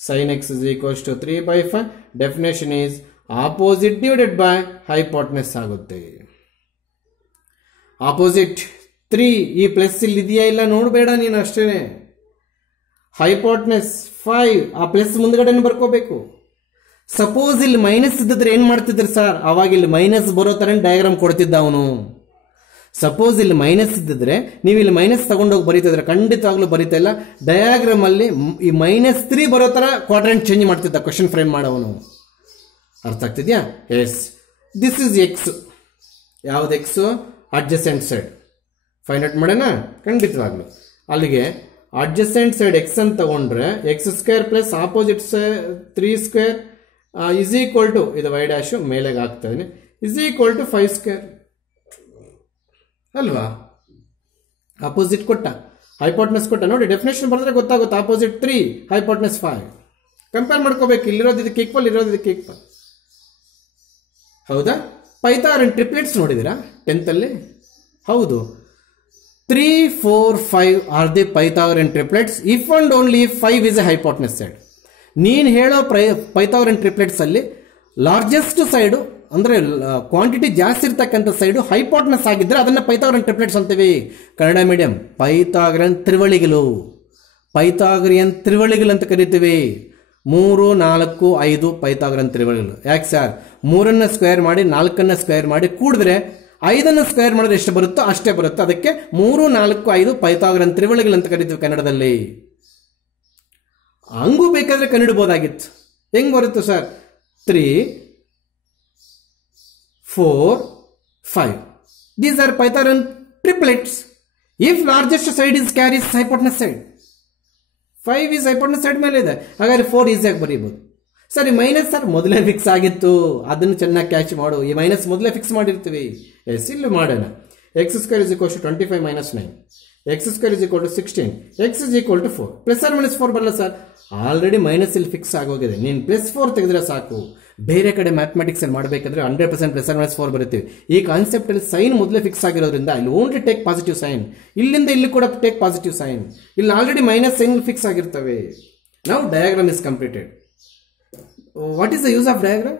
sin x is equals to 3/5. definition is opposite divided by hypotenuse ಆಗುತ್ತೆ. ಆಪೋಸಿಟ್ 3, ಈ ಪ್ಲಸ್ ಇಲ್ಲಿ ಇದೆಯಾ ಇಲ್ಲ ನೋಡಬೇಡ ನೀನು ಅಷ್ಟೇನೆ. ಹೈಪೋಟೆನಸ್ 5, ಆ ಪ್ಲಸ್ ಮುಂದ್ಗಡೆ ಬರ್ಕೋಬೇಕು. ಸಪೋಸ್ ಇಲ್ಲಿ ಮೈನಸ್ ಇದ್ದಿದ್ರೆ ಏನ್ ಮಾಡ್ತಿದ್ರು ಸರ್, ಅವಾಗ ಇಲ್ಲಿ ಮೈನಸ್ ಬರೋ ತರ ಡಯಾಗ್ರಾಮ್ ಕೊಡ್ತಿದ್ದ ಅವನು. ಸಪೋಸ್ ಇಲ್ಲಿ ಮೈನಸ್ ಇದ್ದಿದ್ರೆ ನೀವು ಇಲ್ಲಿ ಮೈನಸ್ ತಗೊಂಡೋಗಿ ಬರೀತಿದ್ರೆ ಖಂಡಿತವಾಗ್ಲೂ ಬರೀತಾ ಇಲ್ಲ. ಡಯಾಗ್ರಾಮ್ ಅಲ್ಲಿ ಈ -3 ಬರೋ ತರ ಕ್ವಾಡ್ರೆಂಟ್ ಚೇಂಜ್ ಮಾಡ್ತಿದ್ದ ಕ್ವಶನ್ ಫ್ರೇಮ್ ಮಾಡೋವನು. ಅರ್ಥ ಆಗ್ತಿದ್ಯಾ? Yes, this is x. ಯಾವ್ದು x? Adjacent side. Find out ಮಾಡೋಣ ಖಂಡಿತವಾಗ್ಲು. ಅಲ್ಲಿಗೆ ಅಡ್ಜಸೆಂಟ್ ಸೈಡ್ ಎಕ್ಸ್ ಅಂತ ತಗೊಂಡ್ರೆ x² plus opposite 3² is equal to, ಇದು y ಡ್ಯಾಶ್ ಮೇಲೆಗೆ ಆಗ್ತಾ ಇದೀನಿ, ಇಸ್ ಈಕ್ವಲ್ ಟು 5² ಅಲ್ವಾ? ಅಪೋಸಿಟ್ ಕೊಟ್ಟ, ಹೈಪೋಟೆನಸ್ ಕೊಟ್ಟ. ನೋಡಿ ಡೆಫಿನೇಷನ್ ಬರೆದ್ರೆ ಗೊತ್ತಾಗುತ್ತೆ. Opposite 3, hypotenuse 5. ಕಂಪೇರ್ ಮಾಡ್ಕೋಬೇಕು. ಇಲ್ಲಿರೋದು ಇದಕ್ಕೆ ಈಕ್ವಲ್, ಇರೋದು ಇದಕ್ಕೆ ಈಕ್ವಲ್. ಹೌದಾ? ಪೈಥಾಗರನ್ ಟ್ರಿಪ್ಲೆಟ್ಸ್ ನೋಡಿದಿರಾ 10th ಅಲ್ಲಿ? ಹೌದು. 3, 4, 5 are the Pythagorean triplets if and only 5 is a hypotenuse side. ನೀನು ಹೇಳೋ ಪೈಥಾಗರನ್ ಟ್ರಿಪ್ಲೆಟ್ಸ್ ಅಲ್ಲಿ ಲಾರ್ಜೆಸ್ಟ್ ಸೈಡು ಅಂದ್ರೆ ಕ್ವಾಂಟಿಟಿ ಜಾಸ್ತಿ ಇರ್ತಕ್ಕಂಥ ಸೈಡು ಹೈಪೋಟೆನಸ್ ಆಗಿದ್ರೆ ಅದನ್ನ ಪೈಥಾಗರನ್ ಟ್ರಿಪ್ಲೆಟ್ಸ್ ಅಂತೀವಿ. ಕನ್ನಡ ಮೀಡಿಯಂ ಪೈಥಾಗರನ್ ತ್ರಿವಳಿಗಳು, ಪೈಥಾಗರಿಯನ್ ತ್ರಿವಳಿಗಳು ಅಂತ ಕರಿತೀವಿ. 3, 4, 5 ಪೈಥಾಗರನ್ ತ್ರಿವಳಿಗಳು. ಯಾಕೆ ಸರ್? 3 ಸ್ಕ್ವೇರ್ ಮಾಡಿ 4 ಸ್ಕ್ವೇರ್ ಮಾಡಿ ಕೂಡಿದ್ರೆ 5 ಸ್ಕ್ವೇರ್ ಮಾಡಿದ್ರೆ ಎಷ್ಟು ಬರುತ್ತೋ ಅಷ್ಟೇ ಬರುತ್ತೆ. ಅದಕ್ಕೆ 3, 4, 5 ಪೈಥಾಗರನ್ ತ್ರಿವಳಿಗಳು ಅಂತ ಕರಿತೀವಿ ಕನ್ನಡದಲ್ಲಿ. ಹಂಗೂ ಬೇಕಾದ್ರೆ ಕಂಡುಹಿಡಬಹುದಾಗಿತ್ತು. ಹೆಂಗ್ ಬರುತ್ತೆ sir? 3, 4, 5. These are Pythagorean triplets. If largest side is carries hypotenuse side, 5 is hypotenuse side ಮೇಲೆ ಇದೆ, ಹಾಗಾದ್ರೆ 4 ಈಸಿಯಾಗಿ ಬರೀಬಹುದು. ಸರಿ, ಮೈನಸ್ ಸರ್ ಮೊದಲೇ ಫಿಕ್ಸ್ ಆಗಿತ್ತು, ಅದನ್ನು ಚೆನ್ನಾಗಿ ಕ್ಯಾಚ್ ಮಾಡು. ಈ ಮೈನಸ್ ಮೊದಲೇ ಫಿಕ್ಸ್ ಮಾಡಿರ್ತೀವಿ. ಎಸ್, ಇಲ್ಲಿ ಮಾಡೋಣ. x² is equal to 25 - 9. X square is equal to 16, X is equal to 4. Plus or minus 4 ಬರಲ್ಲ ಸರ್, ಆಲ್ರೆಡಿ ಮೈನಸ್ ಇಲ್ಲಿ ಫಿಕ್ಸ್ ಆಗೋಗಿದೆ. ನೀನು ಪ್ಲಸ್ 4 ತೆಗೆದ್ರೆ ಸಾಕು. ಬೇರೆ ಕಡೆ ಮ್ಯಾಥಮೆಟಿಕ್ಸ್ ಅಲ್ಲಿ ಮಾಡಬೇಕಾದ್ರೆ 100% ಪ್ಲಸ್ ಆರ್ ಮೈನಸ್ 4 ಬರುತ್ತೆ. ಈ ಕಾನ್ಸೆಪ್ಟ್ ಅಲ್ಲಿ ಸೈನ್ ಮೊದಲೇ ಫಿಕ್ಸ್ ಆಗಿರೋದ್ರಿಂದ ಇಲ್ಲಿ ಓನ್ಲಿ ಟೇಕ್ ಪಾಸಿಟಿವ್ ಸೈನ್. ಇಲ್ಲಿಂದ ಇಲ್ಲಿ ಕೂಡ ಟೇಕ್ ಪಾಸಿಟಿವ್ ಸೈನ್. ಇಲ್ಲಿ ಆಲ್ರೆಡಿ ಮೈನಸ್ ಸೈನ್ ಫಿಕ್ಸ್ ಆಗಿರ್ತವೆ. ನಾವು diagram is completed. What is the use of diagram?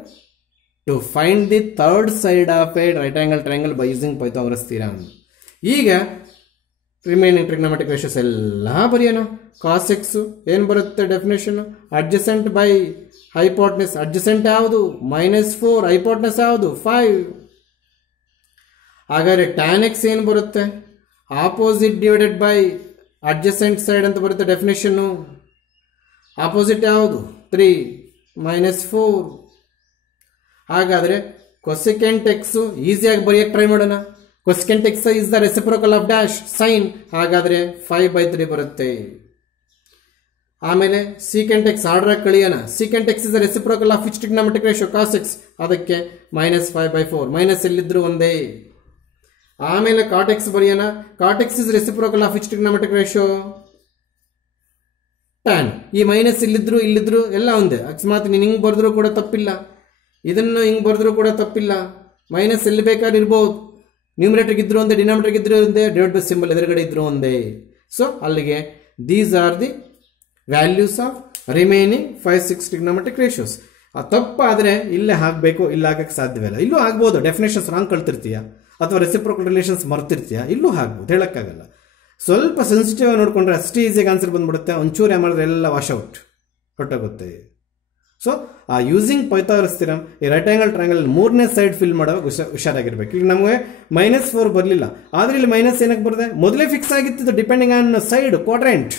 To find the third side of a right angle triangle by using Pythagoras theorem. ಈಗ remaining trigonometric ratios ಎಲ್ಲ ಬರೆಯೋಣ. Cos x ಏನು ಬರುತ್ತೆ definition? Adjacent by hypotenuse. Adjacent ಯಾವುದು? -4. ಹೈಪೋಟ್ನೆಸ್ ಯಾವುದು? 5. ಹಾಗಾದ್ರೆ tan X ಏನು ಬರುತ್ತೆ? Opposite divided by adjacent side ಅಂತ ಬರುತ್ತೆ ಡೆಫಿನೇಷನ್ನು. ಆಪೋಸಿಟ್ ಯಾವುದು? 3 -4. ಹಾಗಾದ್ರೆ ಕೊಸೆಕೆಂಟ್ ಎಕ್ಸ್ ಈಸಿಯಾಗಿ ಬರೆಯಕ್ಕೆ ಟ್ರೈ ಮಾಡೋಣ. Cosecant x is the reciprocal of dash sine. ಹಾಗಾದ್ರೆ 5/3 ಬರುತ್ತೆ. ಆಮೇಲೆ ಸೀಕೆಂಟ್ ಎಕ್ಸ್ ಆರ್ಡರ್ ಆಗಿ ಕಳಿಯೋಣ. Secant x is the reciprocal of which trigonometric ratio? Cos x. ಅದಕ್ಕೆ -5/4. ಮೈನಸ್ ಎಲ್ಲಿದ್ರು ಒಂದೇ. ಆಮೇಲೆ ಕಾಟ್ ಎಕ್ಸ್ ಬರೆಯೋಣ. Cot x is reciprocal of which trigonometric ratio? Tan. ಈ ಮೈನಸ್ ಇಲ್ಲಿದ್ರು ಎಲ್ಲ ಒಂದೇ. ಅಕಸ್ಮಾತ್ ನೀನು ಹಿಂಗೆ ಬರೆದ್ರು ಕೂಡ ತಪ್ಪಿಲ್ಲ, ಇದನ್ನು ಹಿಂಗೆ ಬರೆದ್ರು ಕೂಡ ತಪ್ಪಿಲ್ಲ. ಮೈನಸ್ ಎಲ್ಲಿ ಬೇಕಾದ್ರೆ ಇರ್ಬೋದು. ನ್ಯೂಮರೇಟರ್ ಇದ್ರು ಒಂದೇ, ಡಿನಾಮಿನೇಟರ್ ಇದ್ರು ಒಂದೇ, ಡಿವೈಡ್ ಬೈ ಸಿಂಬಲ್ ಎದುರುಗಡೆ ಇದ್ರು ಒಂದೇ. ಸೊ ಅಲ್ಲಿಗೆ these are the values of remaining 5-6 trigonometric ratios. ಆ ತಪ್ಪಾದರೆ ಇಲ್ಲೇ ಹಾಕಬೇಕು, ಇಲ್ಲಿ ಹಾಕಕ್ಕೆ ಸಾಧ್ಯವಿಲ್ಲ. ಇಲ್ಲೂ ಆಗ್ಬೋದು, ಡೆಫಿನೇಷನ್ಸ್ ರಾಂಗ್ ಕಳ್ತಿರ್ತೀಯ ಅಥವಾ ರೆಸಿಪ್ರೋಕಲ್ ರಿಲೇಷನ್ಸ್ ಮರ್ತಿರ್ತೀಯ, ಇಲ್ಲೂ ಆಗ್ಬೋದು, ಹೇಳೋಕ್ಕಾಗಲ್ಲ. ಸ್ವಲ್ಪ ಸೆನ್ಸಿಟಿವ್ ಆಗಿ ನೋಡಿಕೊಂಡ್ರೆ ಅಷ್ಟೇ ಈಸಿಯಾಗಿ ಆನ್ಸರ್ ಬಂದ್ಬಿಡುತ್ತೆ. ಒಂಚೂರು ಮಾಡಿದ್ರೆ ಎಲ್ಲ ವಾಶ್ ಔಟ್ ಹೊಟ್ಟೋಗುತ್ತೆ. ಸೊ ಆ ಯೂಸಿಂಗ್ ಪೈಥಾಗರಸ್ ಥಿಯರಮ್ ಈ ರೈಟ್ ಆಂಗಲ್ ಟ್ರಯಾಂಗಲ್ 3ನೇ ಸೈಡ್ ಫಿಲ್ ಮಾಡುವಾಗ ಹುಷಾರಾಗಿರ್ಬೇಕು. ಈಗ ನಮಗೆ -4 ಬರಲಿಲ್ಲ, ಆದರೆ ಇಲ್ಲಿ ಮೈನಸ್ ಏನಕ್ಕೆ ಬರುತ್ತೆ? ಮೊದಲೇ ಫಿಕ್ಸ್ ಆಗಿತ್ತು depending on side quadrant.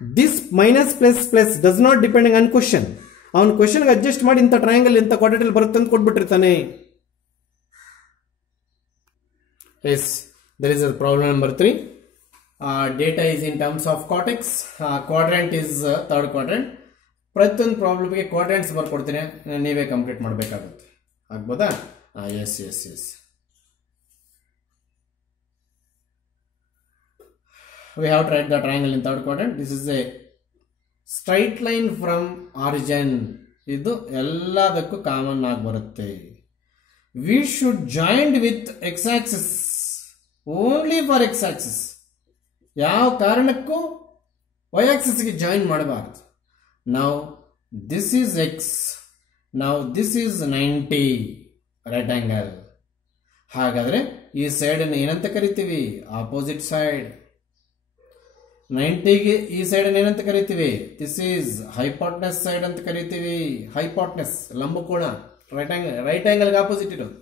This minus plus does not depending on question. ಅವನು ಕ್ವಶನ್ಗೆ ಅಡ್ಜಸ್ಟ್ ಮಾಡಿ ಇಂಥ ಟ್ರಯಾಂಗಲ್ ಇಂಥ ಕ್ವಾಡ್ರೆಂಟ್ ಬರುತ್ತೆ ಅಂತ ಕೊಟ್ಬಿಟ್ಟಿರ್ತಾನೆ. Yes, there is a problem number 3. Data is in terms of cortex. Quadrant is third quadrant. ಪ್ರತಿಯೊಂದು ಪ್ರಾಬ್ಲಮ್ಗೆ ಕ್ವಾಡ್ರೆಂಟ್ಸ್ ಬರ್ಕೊಡ್ತೀನಿ, ನೀವೇ ಕಂಪ್ಲೀಟ್ ಮಾಡಬೇಕಾಗುತ್ತೆ. ಆಗ್ಬೋದಾ? S. We have tried the triangle in third quadrant. This is a straight line from origin. ಇದು ಎಲ್ಲದಕ್ಕೂ common ಆಗಿ ಬರುತ್ತೆ. We should join with x-axis. Only for X axis. ಯಾವ ಕಾರಣಕ್ಕೂ ವೈ ಆಕ್ಸಿಸ್ಗೆ ಜಾಯಿನ್ ಮಾಡಬಾರ್ದು. ನಾವು ದಿಸ್ ಈಸ್ ಎಕ್ಸ್, ನಾವು this is 90 right angle. ಹಾಗಾದ್ರೆ ಈ ಸೈಡನ್ನು ಏನಂತ ಕರಿತೀವಿ? Opposite side. 90ಗೆ ಈ ಸೈಡನ್ನು ಏನಂತ ಕರಿತೀವಿ? ದಿಸ್ ಈಸ್ ಹೈಪಾಟ್ನೆಸ್ ಸೈಡ್ ಅಂತ ಕರಿತೀವಿ. ಹೈಪಾಟ್ನೆಸ್ ಲಂಬಕೋಣ, ರೈಟ್ ಆಂಗಲ್ಗೆ ಆಪೋಸಿಟ್ ಇರೋದು.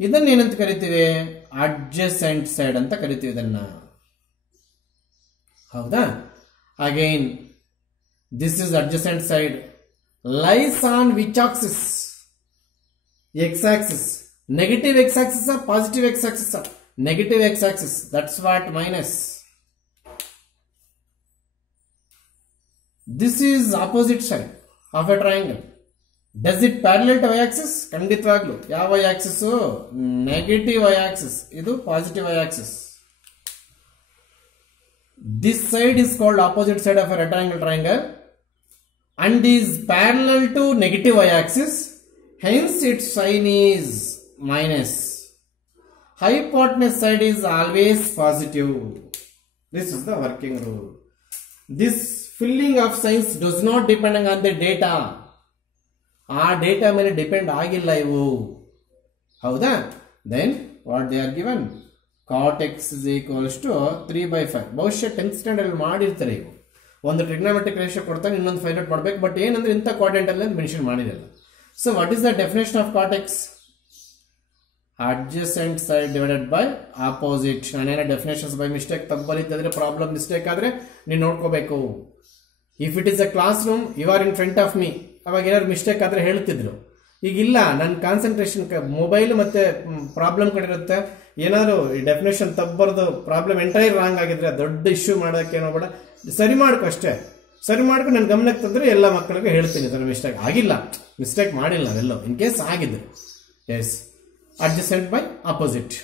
ಇದನ್ನ ಏನಂತ ಕರಿತೀವಿ? ಅಡ್ಜಸೆಂಟ್ ಸೈಡ್ ಅಂತ ಕರಿತೀವಿ ಇದನ್ನ. ಹೌದಾ? Again this is adjacent side. Lies on which axis? X axis. Negative X axis, positive X axis? Negative X axis. That's what minus. This is opposite side of a triangle. Does it parallel to Y axis? ಖಂಡಿತವಾಗ್ಲು. ಯಾವ Y axis? Negative Y axis. ಇದು positive Y axis. This side is called opposite side of a rectangle triangle and is parallel to negative y axis, hence its sign is minus. Hypotenuse side is always positive. This is the working rule. This filling of signs does not depend on the data. ಆ data ಮೇಲೆ depend ಆಗಿಲ್ಲ ಇವು. ಹೌದಾ? Then what they are given? cot x is equals to 3/5. ಬಹುಶಃ 10th standard ಅಲ್ಲಿ ಮಾಡಿರ್ತಾರೆ. ಇವು ಒಂದು ಟ್ರಿಗ್ನೋಮೆಟ್ರಿಕ್ ರೇಷಿಯೋ ಕೊಡ್ತಾನೆ, ಇನ್ನೊಂದು ಫೈಂಡ್ ಔಟ್ ಮಾಡಬೇಕು. ಬಟ್ ಏನಂದ್ರೆ ಇಂಥ ಕ್ವಾಡ್ರೆಂಟ್ ಅಲ್ಲಿ ಮೆನ್ಷನ್ ಮಾಡಿರಲ್ಲ. So what is the definition of cot x? Adjacent side divided by opposite. ನಾನೇನೋ ಡೆಫಿನೇಷನ್ಸ್ ಬೈ ಮಿಸ್ಟೇಕ್ ತಪ್ಪು ಬರೀತಿದ್ರೆ, ಪ್ರಾಬ್ಲಮ್ ಮಿಸ್ಟೇಕ್ ಆದ್ರೆ ನೀನು ನೋಡ್ಕೋಬೇಕು. If it is a class room, you are in front of me, ಅವಾಗ ಏನಾದ್ರು ಮಿಸ್ಟೇಕ್ ಆದ್ರೆ ಹೇಳ್ತಿದ್ರು. ಈಗಿಲ್ಲ, ನನ್ನ ಕಾನ್ಸಂಟ್ರೇಷನ್ ಮೊಬೈಲ್ ಮತ್ತೆ ಪ್ರಾಬ್ಲಮ್ ಕಡೆ ಇರುತ್ತೆ. ಏನಾದ್ರು ಈ ಡೆಫಿನೇಷನ್ ತಪ್ಪಬಾರ್ದು, ಪ್ರಾಬ್ಲಮ್ ಎಂಟೈರ್ ರಾಂಗ್ ಆಗಿದ್ರೆ ದೊಡ್ಡ ಇಶ್ಯೂ ಮಾಡೋಕೆ ಏನೋ ಬೇಡ, ಸರಿ ಮಾಡ್ಕೊ ಅಷ್ಟೇ. ಸರಿ ಮಾಡ್ಕೊಂಡು ನನ್ನ ಗಮನಕ್ಕೆ ತಂದ್ರೆ ಎಲ್ಲ ಮಕ್ಕಳಿಗೆ ಹೇಳ್ತೀನಿ ಇದರ ಮಿಸ್ಟೇಕ್ ಆಗಿಲ್ಲ, ಮಿಸ್ಟೇಕ್ ಮಾಡಿಲ್ಲ ನಾವೆಲ್ಲೋ. ಇನ್ ಕೇಸ್ ಆಗಿದ್ರು, ಎಸ್, ಅಡ್ಜಸೆಂಟ್ ಬೈ ಅಪೋಸಿಟ್.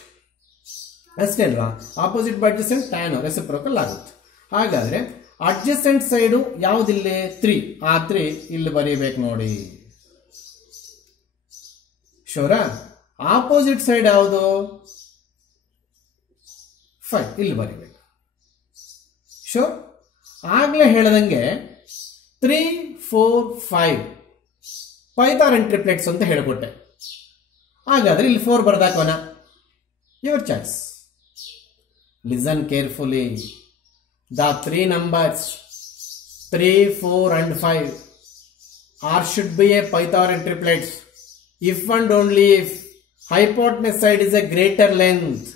ಅಷ್ಟೇ ಅಲ್ವಾ, opposite by adjacent tan reciprocal ಆಗುತ್ತೆ. ಹಾಗಾದ್ರೆ ಅಡ್ಜಸೆಂಟ್ ಸೈಡು ಯಾವುದಿಲ್ಲಿ 3, ಆ 3 ಇಲ್ಲಿ ಬರೀಬೇಕು ನೋಡಿ. ಶೋರಾ? ಆಪೋಸಿಟ್ ಸೈಡ್ ಯಾವುದು 5 ಇಲ್ಲಿ ಬರೀಬೇಕು. ಶೋರ್? ಆಗ್ಲೇ ಹೇಳದಂಗೆ 3, 4, 5 ಪೈಥಾಗರನ್ ಟ್ರಿಪ್ಲೆಟ್ಸ್ ಅಂತ ಹೇಳಿಕೊಟ್ಟೆ. ಹಾಗಾದ್ರೆ ಇಲ್ಲಿ 4 ಬರ್ದಾಕೋಣ. Your choice. Listen carefully. The 3 numbers 3, 4 and 5 are should be a Pythagorean triplets if and only if hypotenuse side is a greater length.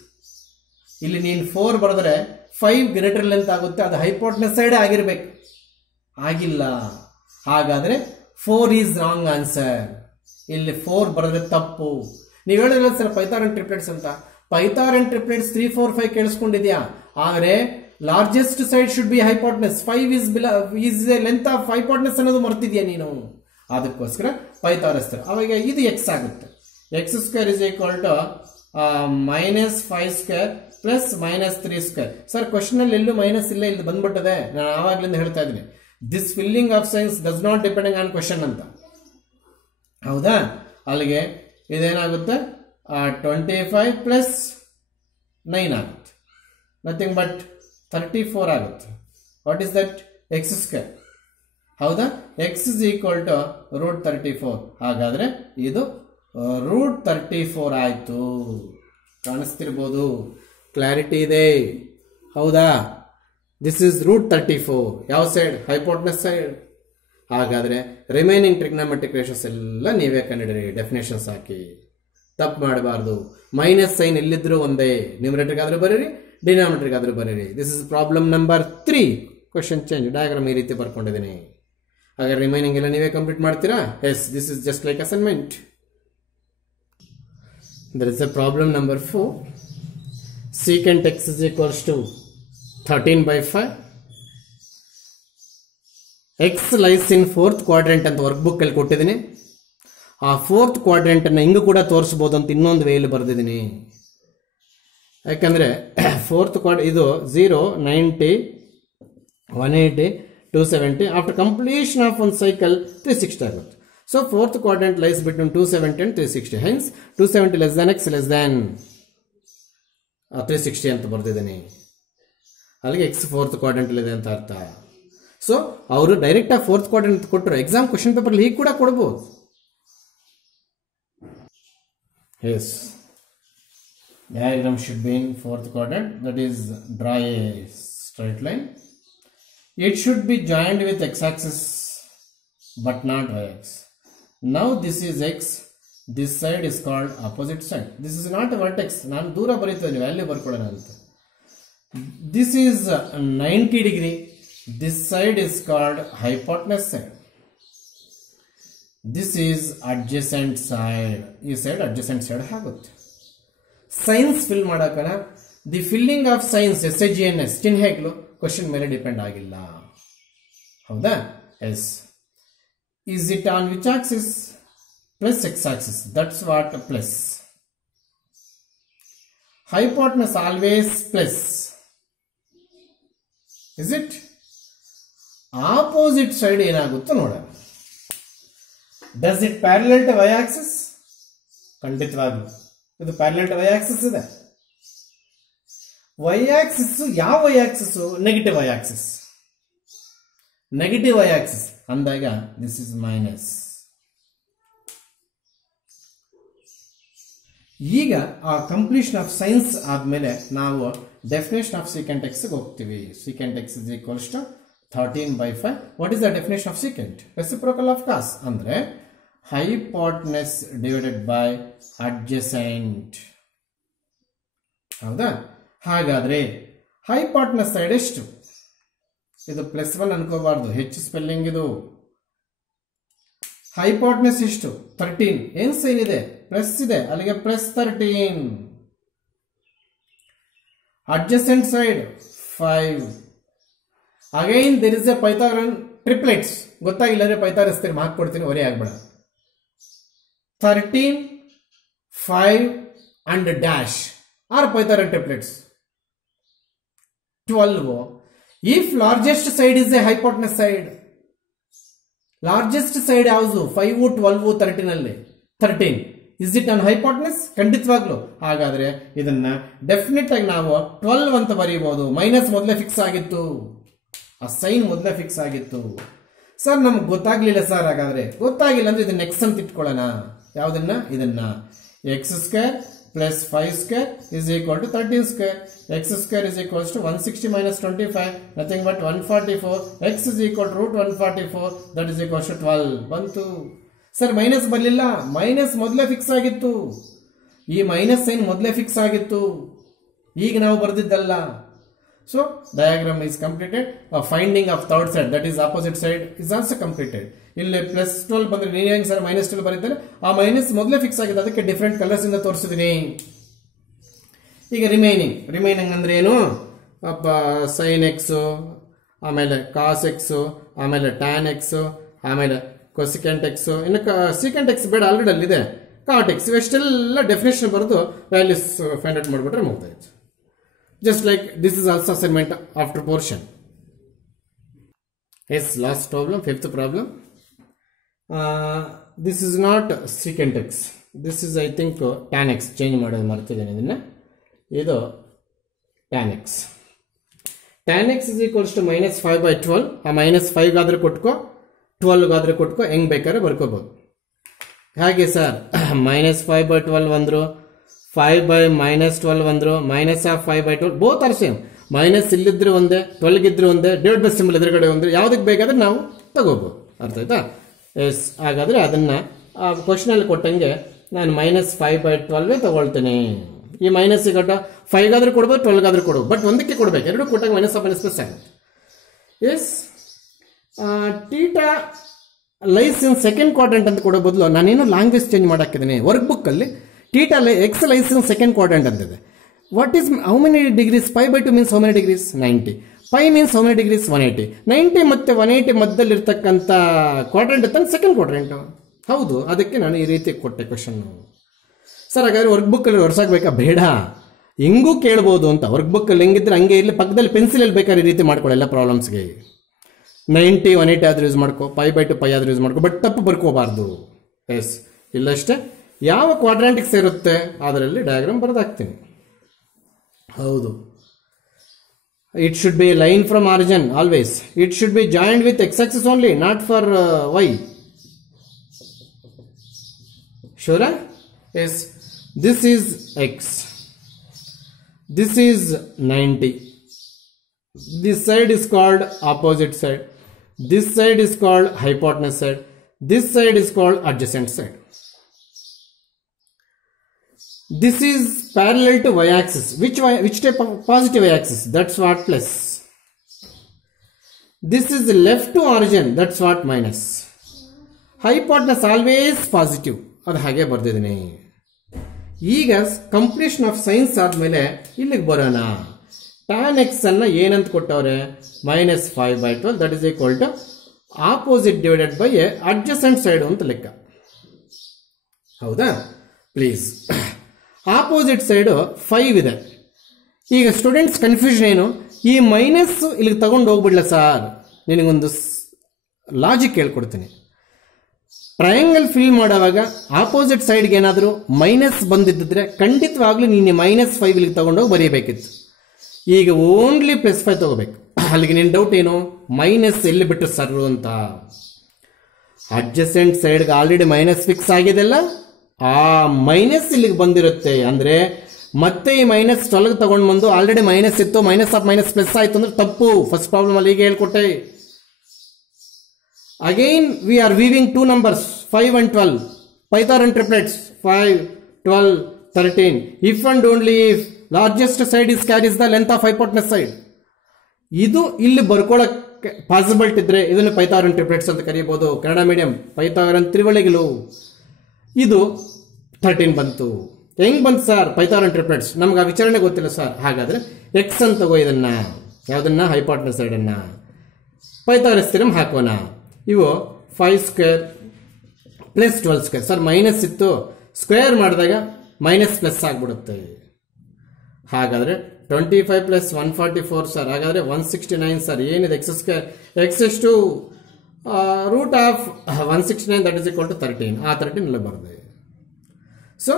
ಇಲ್ಲಿ ನೀನು 4 ಬರೆದ್ರೆ 5 ಗ್ರೇಟರ್ ಲೆಂತ್ ಆಗುತ್ತೆ, ಅದು ಹೈಪೋಟೆನಸ್ ಸೈಡ್ ಆಗಿರ್ಬೇಕು. ಆಗಿಲ್ಲ. ಹಾಗಾದ್ರೆ 4 ಈಸ್ ರಾಂಗ್ ಆನ್ಸರ್. ಇಲ್ಲಿ 4 ಬರೆದ್ರೆ ತಪ್ಪು. ನೀವು ಹೇಳಿದ್ರಲ್ಲ ಸರ್ ಪೈಥಾಗರನ್ ಟ್ರಿಪ್ಲೆಟ್ಸ್ ಅಂತ. ಪೈಥಾಗರನ್ ಟ್ರಿಪ್ಲೆಟ್ಸ್ 3, 4, 5 ಕೇಳಿಸ್ಕೊಂಡಿದ್ಯಾ? ಆದರೆ largest side should be hypotenuse. 5 is a length of hypotenuse ಅನ್ನೋದು ಮರ್ತಿದ್ಯಾ ನೀನು? ಅದಕ್ಕೋಸ್ಕರ ಪೈಥಾಗರಸ್. ಅವಾಗ ಇದು x ಆಗುತ್ತೆ. x square is equal to -5 square plus -3 square. Sir question ಅಲ್ಲಿ ಎಲ್ಲೂ ಮೈನಸ್ ಇಲ್ಲ, ಇಲ್ಲಿ ಬಂದ್ಬಿಟ್ಟದೆ. ನಾನು ಆವಾಗ್ಲಿಂದ ಹೇಳ್ತಾ ಇದ್ದೀನಿ, this filling of signs does not depending on question ಅಂತ. ಹೌದಾ? ಅಲ್ಲಿಗೆ ಇದೇನಾಗುತ್ತೆ 25 ಪ್ಲಸ್ 9 ಆಗುತ್ತೆ. ನಥಿಂಗ್ ಬಟ್ 34 ಆಗುತ್ತೆ. What is that? X square. ಹೌದಾ? X is equal to √34. ಹಾಗಾದ್ರೆ ಇದು √34 ಆಯ್ತು. ಕಾಣಿಸ್ತಿರ್ಬೋದು, ಕ್ಲಾರಿಟಿ ಇದೆ. ಹೌದಾ? This is √34. ಯಾವ ಸೈಡ್? Hypotenuse side. ಹಾಗಾದ್ರೆ ರಿಮೈನಿಂಗ್ ಟ್ರಿಗ್ನೋಮೆಟ್ರಿಕ್ ರೇಷಿಯೋಸ್ ಎಲ್ಲ ನೀವೇ ಕಂಡಿಡ್ರಿ, ಡೆಫಿನೇಷನ್ಸ್ ಹಾಕಿ. ತಪ್ಪು ಮಾಡಬಾರ್ದು. ಮೈನಸ್ ಸೈನ್ ಎಲ್ಲಿದ್ರು ಒಂದೇ, ನ್ಯೂಮರೇಟರ್ಗೆ ಆದ್ರೂ ಬರೀರಿ, ಡಿನಾಮಿನೇಟರ್ಗೆ ಆದ್ರೂ ಬರೀರಿ. This is problem number 3. Question change. Diagram ಈ ರೀತಿ ಬರ್ಕೊಂಡಿದ್ದೀನಿ. ಹಾಗಾದ್ರೆ ರಿಮೈನಿಂಗ್ ಎಲ್ಲ ನೀವೇ ಕಂಪ್ಲೀಟ್ ಮಾಡ್ತೀರಾ? Yes, this is just like assignment. There is a problem number 4. Secant x is equals to 13/5. X lies in 4th quadrant ಅಂತ ವರ್ಕ್ ಬುಕ್ ಅಲ್ಲಿ ಕೊಟ್ಟಿದ್ದೀನಿ. ಆ 4th ಕ್ವಾಡ್ರೆಂಟ್ ಅನ್ನ ಹಿಂಗೂ ಕೂಡ ತೋರಿಸಬಹುದು ಅಂತ ಇನ್ನೊಂದು ವೇಯಲ್ಲಿ ಬರೆದಿದ್ದೀನಿ. ಯಾಕಂದ್ರೆ 4th ಕ್ವಾಡ್ರೆಂಟ್ ಇದು 0, 90, 180, 270. ಆಫ್ಟರ್ ಕಂಪ್ಲೀಷನ್ ಆಫ್ ಒಂದು ಸೈಕಲ್ 360 ಆಗುತ್ತೆ. So 4th quadrant lies between 270 and 360. Hence 270 less than x less than 360 ಅಂತ ಬರ್ದಿದ್ದೀನಿ. ಅಲ್ಲಿಗೆ x 4th ಕ್ವಾಡ್ರೆಂಟ್ ಇದೆ ಅಂತ ಅರ್ಥ. ಸೊ ಅವರು ಡೈರೆಕ್ಟ್ ಆಗಿ 4th ಕ್ವಾಡ್ರೆಂಟ್ ಕೊಟ್ಟರು. ಎಕ್ಸಾಮ್ ಕ್ವಶನ್ ಪೇಪರ್ ಹೀಗೆ ಕೂಡ ಕೊಡ್ಬೋದು. Yes, diagram should be in 4th quadrant. That is, draw a straight line. It should be joined with x-axis but not y-axis. Now this is x. This side is called opposite side. This is not a vertex. ನಾನು ದೂರ ಬರೀತೀನಿ, value ಬರ್ಕೊಳ್ಳೋಣ ಅಂತ. This is 90 degree. This side is called hypotenuse side. This is adjacent side. ಈ side adjacent side ಆಗುತ್ತೆ. Signs fill ಮಾಡಕನ the filling of signs SIGNS ಚಿಹ್ನೆಗಳು question ಮೇಲೆ depend ಆಗಿಲ್ಲ. ಹೌದಾ? Yes. Is it on which axis? Plus x axis. That's what plus. Hypotenuse always plus. Is it? Opposite side ಏನಾಗುತ್ತೋ ನೋಡೋಣ. Does it parallel to y-axis? ಖಂಡಿತವಾಗ್ಲೂ ಇದು parallel to y-axis ಇದೆ. y-axis ಯಾವ y-axis? Negative y-axis. Negative y-axis ಅಂದಾಗ this is minus. ಈಗ ಆ completion of science ಆದ್ಮೇಲೆ ನಾವು ಡೆಫಿನೇಷನ್ ಆಫ್ secant x ಗೆ ಹೋಗ್ತೀವಿ. secant x is equals to 13/5. What is the definition of secant? Reciprocal of cos ಅಂದ್ರೆ hypotenuse divided by adjacent. ಹೌದಾ? ಹಾಗಾದ್ರೆ hypotenuse ಸೈಡ್ ಎಷ್ಟು? ಇದು +1 ಅನ್ಕೋಬಾರ್ದು, ಹೆಚ್ಚು ಸ್ಪೆಲ್ಲಿಂಗ್ ಇದು. hypotenuse ಎಷ್ಟು? 13. ಏನ್ ಸೈನ್ ಇದೆ? ಪ್ಲಸ್ ಇದೆ, ಅಲ್ಲಿಗೆ +13. adjacent side 5. Again there is a Pythagorean triplets. ಗೊತ್ತಾಗಿಲ್ಲ ಅಂದ್ರೆ ಪೈಥಾಗರಸ್ ಥಿಯರಮ್ ಹಾಕ್ಕೊಡ್ತೀನಿ, ಒರೇ ಆಗ್ಬೇಡ. 13, 5 and dash are Pythagorean triplets 12. If largest side is a hypotenuse side, largest side ಯಾವುದು 5, 12, 13 ಅಲ್ಲಿ 13 ಇಸ್ ಇಟ್ ಅನ್ ಹೈಪೋಟೆನಸ್? ಖಂಡಿತವಾಗ್ಲು. ಹಾಗಾದ್ರೆ ಇದನ್ನ ಡೆಫಿನೆಟ್ ಆಗಿ ನಾವು 12 ಅಂತ ಬರೀಬಹುದು. ಮೈನಸ್ ಮೊದಲೇ ಫಿಕ್ಸ್ ಆಗಿತ್ತು, ಆ ಸೈನ್ ಮೊದಲೇ ಫಿಕ್ಸ್ ಆಗಿತ್ತು. ಸರ್ ನಮ್ಗೆ ಗೊತ್ತಾಗ್ಲಿಲ್ಲ ಸರ್. ಹಾಗಾದ್ರೆ ಗೊತ್ತಾಗಿಲ್ಲ ಅಂದ್ರೆ ಇದನ್ನ ಎಕ್ಸ್ ಅಂತ ಇಟ್ಕೊಳ್ಳೋಣ. ಯಾವ್ದನ್ನ? ಇದನ್ನ X square plus 5 square is equal to 13 square. X square is equals to 160 minus 25, nothing but 144. X is equal to root 144, that is equals to 12. ಬಂತು. ಸರ್ ಮೈನಸ್ ಬರಲಿಲ್ಲ, ಮೈನಸ್ ಮೊದಲೇ ಫಿಕ್ಸ್ ಆಗಿತ್ತು. ಈ ಮೈನಸ್ ಸೈನ್ ಮೊದಲೇ fix ಆಗಿತ್ತು, ಈಗ ನಾವು ಬರೆದಿದ್ದಲ್ಲ. So diagram is completed. Finding of third side, that is opposite side, is also completed. ಇಲ್ಲಿ ಪ್ಲಸ್ 12 ಬಂದ್ರೆ ನೀನು ಹೆಂಗೆ ಸರ್ ಮೈನಸ್ 12 ಬರೀತಾರೆ? ಆ ಮೈನಸ್ ಮೊದಲೇ ಫಿಕ್ಸ್ ಆಗಿದೆ, ಅದಕ್ಕೆ ಡಿಫ್ರೆಂಟ್ ಕಲರ್ಸ್ ಇಂದ ತೋರಿಸಿದೀನಿ. ಈಗ ರಿಮೈನಿಂಗ್ ಅಂದ್ರೆ ಏನು? ಸೈನ್ ಎಕ್ಸ್, ಆಮೇಲೆ ಕಾಸ್ ಎಕ್ಸ್, ಆಮೇಲೆ ಟ್ಯಾನ್ ಎಕ್ಸ್, ಆಮೇಲೆ ಕೊಸಿಕೆಂಟ್ ಎಕ್ಸ್, ಇನ್ನು ಸಿಕೆಂಟ್ ಎಕ್ಸ್ ಬೇಡ, ಆಲ್ರೆಡಿ ಅಲ್ಲಿದೆ. ಕಾಟ್ ಎಕ್ಸ್, ಇವೆಷ್ಟೆಲ್ಲ ಡೆಫಿನೇಷನ್ ಬರೆದು ವ್ಯಾಲ್ಯೂಸ್ ಫೈಂಡ್ ಔಟ್ ಮಾಡಿಬಿಟ್ರೆ ಮುಗ್ದಾಯ್ತು. Just like this is also assignment after portion. Yes, last problem, fifth problem. This is not secant x. This is I think tan x. Change ಮಾಡೋದು ಮರ್ತಿದ್ದೇನೆ ಇದನ್ನ. ಇದು tan x. Tan x is equals to minus 5 by 12. ಆ minus 5 ಗಾದ್ರೆ ಕೊಟ್ಕೋ, 12 ಗಾದ್ರೆ ಕೊಟ್ಕೋ, ಹೆಂಗ್ ಬೇಕಾದ್ರೆ ಬರ್ಕೋಬಹುದು. ಹಾಗೆ sir minus 5 by 12 ಅಂದ್ರು, 5 by minus 12 ಅಂದ್ರು, minus of 5 by 12, both are same. Minus ಇಲ್ಲಿದ್ರು ಒಂದೇ, 12 ಇದ್ರು ಒಂದೇ, ಡಿವೈಡ್ ಬೈ ಸಿಂಬಲ್ ಎದುರುಗಡೆ ಒಂದೇ, ಯಾವುದಕ್ಕೆ ಬೇಕಾದ್ರೆ ನಾವು ತಗೋಬಹುದು. ಅರ್ಥ ಆಯ್ತಾ? ಎಸ್. ಹಾಗಾದ್ರೆ ಅದನ್ನ ಕ್ವಶನ್ ಅಲ್ಲಿ ಕೊಟ್ಟಂಗೆ ನಾನು minus 5 by 12 ತಗೊಳ್ತೇನೆ. ಈ ಮೈನಸ್ ಗಟ್ಟ 5 ಗಾದ್ರೂ ಕೊಡ್ಬೋದು, 12 ಗಾದ್ರೂ ಕೊಡ್ಬೋದು, ಬಟ್ ಒಂದಕ್ಕೆ ಕೊಡ್ಬೇಕು. ಎರಡು ಕೊಟ್ಟಾಗ ಮೈನಸ್ ಆಫ್ ಮೈನಸ್ ಪ್ಲಸ್ ಆಗುತ್ತೆ. Yes. Theta lies in second quadrant ಅಂತ ಕೊಡೋ ಬದಲು ನಾನೇನು ಲ್ಯಾಂಗ್ವೇಜ್ ಚೇಂಜ್ ಮಾಡಾಕಿದ್ದೀನಿ. ವರ್ಕ್ ಬುಕ್ ಅಲ್ಲಿ theta x lies in second quadrant ಅಂತಿದೆ. What is how many degrees? Pi by 2 means how many degrees? 90. Pi means how many degrees? 180. 90 ಮತ್ತೆ 180 ಮಧ್ಯದಲ್ಲಿ ಇರ್ತಕ್ಕಂಥ ಕ್ವಾಡ್ರೆಂಟ್ ಅಂತ ಸೆಕೆಂಡ್ ಕ್ವಾಡ್ರೆಂಟ್. ಹೌದು, ಅದಕ್ಕೆ ನಾನು ಈ ರೀತಿ ಕೊಟ್ಟೆ ಕ್ವಶನ್. ಸರ್ ಹಾಗಾದ್ರೆ ವರ್ಕ್ ಬುಕ್ ಅಲ್ಲಿ ಹೊರಸಾಗಬೇಕಾ? ಬೇಡ, ಹೆಂಗೂ ಕೇಳ್ಬೋದು ಅಂತ. ವರ್ಕ್ ಬುಕ್ ಅಲ್ಲಿ ಹೆಂಗಿದ್ರೆ ಹಂಗೆ ಇಲ್ಲಿ ಪಕ್ಕದಲ್ಲಿ ಪೆನ್ಸಿಲ್ ಅಲ್ಲಿ ಬೇಕಾದ್ರೆ ಈ ರೀತಿ ಮಾಡ್ಕೊಳ್ಳಿ ಎಲ್ಲ ಪ್ರಾಬ್ಲಮ್ಸ್ಗೆ. 90 180 ಆದ್ರೂ ಯೂಸ್ ಮಾಡ್ಕೋ, ಪೈ ಬೈ 2 ಪೈ ಆದ್ರೂ ಯೂಸ್ ಮಾಡ್ಕೋ, ಬಟ್ ತಪ್ಪು ಬರ್ಕೋಬಾರ್ದು. ಎಸ್, ಇಲ್ಲಷ್ಟೇ. ಯಾವ ಕ್ವಾಡ್ರಾಂಟಿಕ್ ಸೇರುತ್ತೆ ಅದರಲ್ಲಿ ಡಯಾಗ್ರಾಮ್ ಬರೆದಾಕ್ತೀನಿ. ಹೌದು, it should be line from origin always. It should be joined with x axis only, not for y. ಶೂರಾ? Yes. This is x, this is 90. This side is called opposite side, this side is called hypotenuse side, this side is called adjacent side. This is parallel to y-axis. Which type of positive y-axis? That's what plus. This is left to origin. That's what minus. Hypotenuse always positive. ಅದು ಹಾಗೆ ಬರ್ದಿದ್ದೀನಿ. ಈಗ completion of science ಆದ್ಮೇಲೆ ಇಲ್ಲಿಗೆ ಬರೋಣ. tan x ಅನ್ನ ಏನಂತ ಕೊಟ್ಟವ್ರೆ? minus 5 by 12, that is equal to opposite divided by a adjacent side ಅಂತ ಲೆಕ್ಕ. ಹೌದಾ? ಪ್ಲೀಸ್. ಆಪೋಸಿಟ್ ಸೈಡ್ 5 ಇದೆ. ಈಗ ಸ್ಟೂಡೆಂಟ್ಸ್ ಕನ್ಫ್ಯೂಷನ್ ಏನು? ಈ ಮೈನಸ್ ಇಲ್ಲಿಗೆ ತಗೊಂಡು ಹೋಗ್ಬಿಡ್ಲ ಸರ್? ನಿನಗೊಂದು ಲಾಜಿಕ್ ಹೇಳ್ಕೊಡ್ತೀನಿ. ಟ್ರಯಾಂಗಲ್ ಫಿಲ್ ಮಾಡುವಾಗ ಆಪೋಸಿಟ್ ಸೈಡ್ಗೆ ಏನಾದರೂ ಮೈನಸ್ ಬಂದಿದ್ದರೆ ಖಂಡಿತವಾಗ್ಲೂ ನೀನು -5 ಇಲ್ಲಿಗೆ ತಗೊಂಡೋಗಿ ಬರೀಬೇಕಿತ್ತು. ಈಗ ಓನ್ಲಿ +5 ತಗೋಬೇಕು. ಅಲ್ಲಿಗೆ ನಿನ್ನ ಡೌಟ್ ಏನು? ಮೈನಸ್ ಎಲ್ಲಿ ಬಿಟ್ಟು ಸರ್ ಅಂತ. ಅಡ್ಜಸೆಂಟ್ ಸೈಡ್ಗೆ ಆಲ್ರೆಡಿ ಮೈನಸ್ ಫಿಕ್ಸ್ ಆಗಿದೆಲ್ಲ, ಆ ಮೈನಸ್ ಇಲ್ಲಿಗೆ ಬಂದಿರುತ್ತೆ. ಅಂದ್ರೆ ಮತ್ತೆ ಈ ಮೈನಸ್ 12 ತಗೊಂಡು ಬಂದು ಆಲ್ರೆಡಿ ಮೈನಸ್ ಇತ್ತು, ಮೈನಸ್ ಆಫ್ ಮೈನಸ್ ಪ್ಲಸ್ ಆಯ್ತು ಅಂದ್ರೆ ತಪ್ಪು. ಫಸ್ಟ್ ಪ್ರಾಬ್ಲಮ್ ಅಲ್ಲಿ ಈಗ ಹೇಳ್ಕೊಟ್ಟೆ. Again we are weaving 2 numbers 5 and 12, Pythagorean triplets 5, 12, 13. If and only if largest side is carries the length of hypotenuse side. ಇದು ಇಲ್ಲಿ ಬರ್ಕೊಳ್ಳಕ್ಕೆ ಪಾಸಿಬಿಲಿಟಿ ಇದ್ರೆ ಇದನ್ನು Pythagorean triplets ಅಂತ ಕರೀಬಹುದು. ಕನ್ನಡ ಮೀಡಿಯಂ Pythagorean ತ್ರಿವಳಿಗಳು. ಇದು 13 ಬಂತು. ಹೆಂಗ್ ಬಂತು ಸರ್ Pythagorean triplets? ನಮ್ಗೆ ಆ ವಿಚಾರಣೆ ಗೊತ್ತಿಲ್ಲ ಸರ್. ಹಾಗಾದ್ರೆ ಎಕ್ಸ್ ಅಂತ ತಗೋ, ಇದನ್ನ ಯಾವ್ದನ್ನ? ಹೈಪೋಟೆನಸ್ ಸೈಡ್ ಅನ್ನ. ಪೈಥಾಗರಸ್ ಥಿಯರಂ ಹಾಕೋಣ. ಇವು 5 square plus 12 square. Sir minus ಇತ್ತು, ಸ್ಕ್ವೇರ್ ಮಾಡಿದಾಗ ಮೈನಸ್ ಪ್ಲಸ್ ಆಗ್ಬಿಡುತ್ತೆ. ಹಾಗಾದರೆ 25 ಪ್ಲಸ್ 144 ಸರ್, ಹಾಗಾದರೆ 169 ಸರ್. ಏನಿದೆ ಎಕ್ಸ್ ಸ್ಕ್ವೇರ್, ಎಕ್ಸ್ ಎಷ್ಟು root of 169 that is equal to 13. ಆ 13 ಎಲ್ಲ ಬರ್ತದೆ. So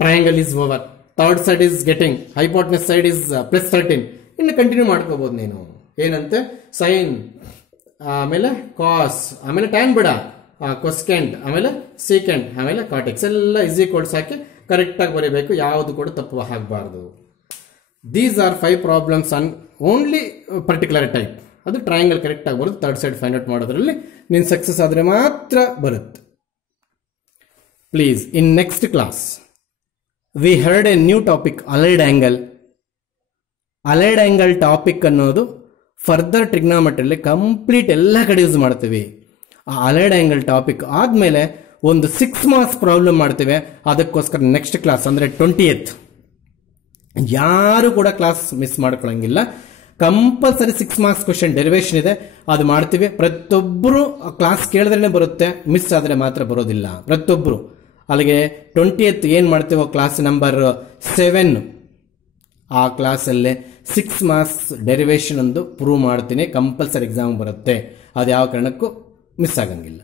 triangle is over. Third side is getting, hypotenuse side is plus 13. ಇನ್ನು ಕಂಟಿನ್ಯೂ ಮಾಡ್ಕೋಬಹುದು ನೀನು. ಏನಂತೆ, ಸೈನ್ ಆಮೇಲೆ ಕಾಸ್ ಆಮೇಲೆ ಟ್ಯಾನ್ ಬಿಡ, ಕೊಸ್ಕೆಂಟ್ ಆಮೇಲೆ ಸೀಕೆಂಟ್ ಆಮೇಲೆ ಕಾಟೆಕ್ಸ್ ಎಲ್ಲ ಈಸ್ ಈಕ್ವಲ್ಸ್ ಹಾಕಿ ಕರೆಕ್ಟಾಗಿ ಬರೀಬೇಕು. ಯಾವುದು ಕೂಡ ತಪ್ಪು ಆಗಬಾರ್ದು. These are 5 problems on only particular type. ಅದು ಟ್ರಯಾಂಗಲ್ ಕರೆಕ್ಟಾಗಿ ಬರುತ್ತೆ. ಥರ್ಡ್ ಸೈಡ್ ಫೈಂಡ್ ಔಟ್ ಮಾಡೋದ್ರಲ್ಲಿ ನೀನು ಸಕ್ಸಸ್ ಆದರೆ ಮಾತ್ರ ಬರುತ್ತೆ. Please, in next class we heard A new topic, allied angle. Allied angle topic ಅನ್ನೋದು ಫರ್ದರ್ ಟ್ರಿಗ್ನಾಮೆಟ್ರಿಯಲ್ಲಿ ಕಂಪ್ಲೀಟ್ ಎಲ್ಲ ಕಡೆ ಯೂಸ್ ಮಾಡ್ತೀವಿ. ಆ ಅಲೈಡ್ ಆ್ಯಂಗಲ್ ಟಾಪಿಕ್ ಆದಮೇಲೆ ಒಂದು 6 ಮಾರ್ಕ್ಸ್ ಪ್ರಾಬ್ಲಮ್ ಮಾಡ್ತೇವೆ. ಅದಕ್ಕೋಸ್ಕರ ನೆಕ್ಸ್ಟ್ ಕ್ಲಾಸ್ ಅಂದರೆ 20th ಯಾರು ಕೂಡ ಕ್ಲಾಸ್ ಮಿಸ್ ಮಾಡ್ಕೊಳ್ಳಂಗಿಲ್ಲ. ಕಂಪಲ್ಸರಿ 6 ಮಾರ್ಕ್ಸ್ ಕ್ವಶನ್ ಡೆರಿವೇಶನ್ ಇದೆ, ಅದು ಮಾಡ್ತೀವಿ. ಪ್ರತಿಯೊಬ್ಬರು ಕ್ಲಾಸ್ ಕೇಳಿದ್ರೇ ಬರುತ್ತೆ, ಮಿಸ್ ಆದರೆ ಮಾತ್ರ ಬರೋದಿಲ್ಲ ಪ್ರತಿಯೊಬ್ಬರು. ಅಲ್ಲಿಗೆ 20th ಏನು ಮಾಡ್ತೀವೋ ಕ್ಲಾಸ್ ನಂಬರ್ 7, ಆ ಕ್ಲಾಸಲ್ಲೇ 6 ಮಾರ್ಕ್ಸ್ ಡೆರಿವೇಶನ್ ಒಂದು ಪ್ರೂವ್ ಮಾಡ್ತೀನಿ. ಕಂಪಲ್ಸರಿ ಎಕ್ಸಾಮ್ ಬರುತ್ತೆ, ಅದು ಯಾವ ಕಾರಣಕ್ಕೂ ಮಿಸ್ ಆಗಂಗಿಲ್ಲ.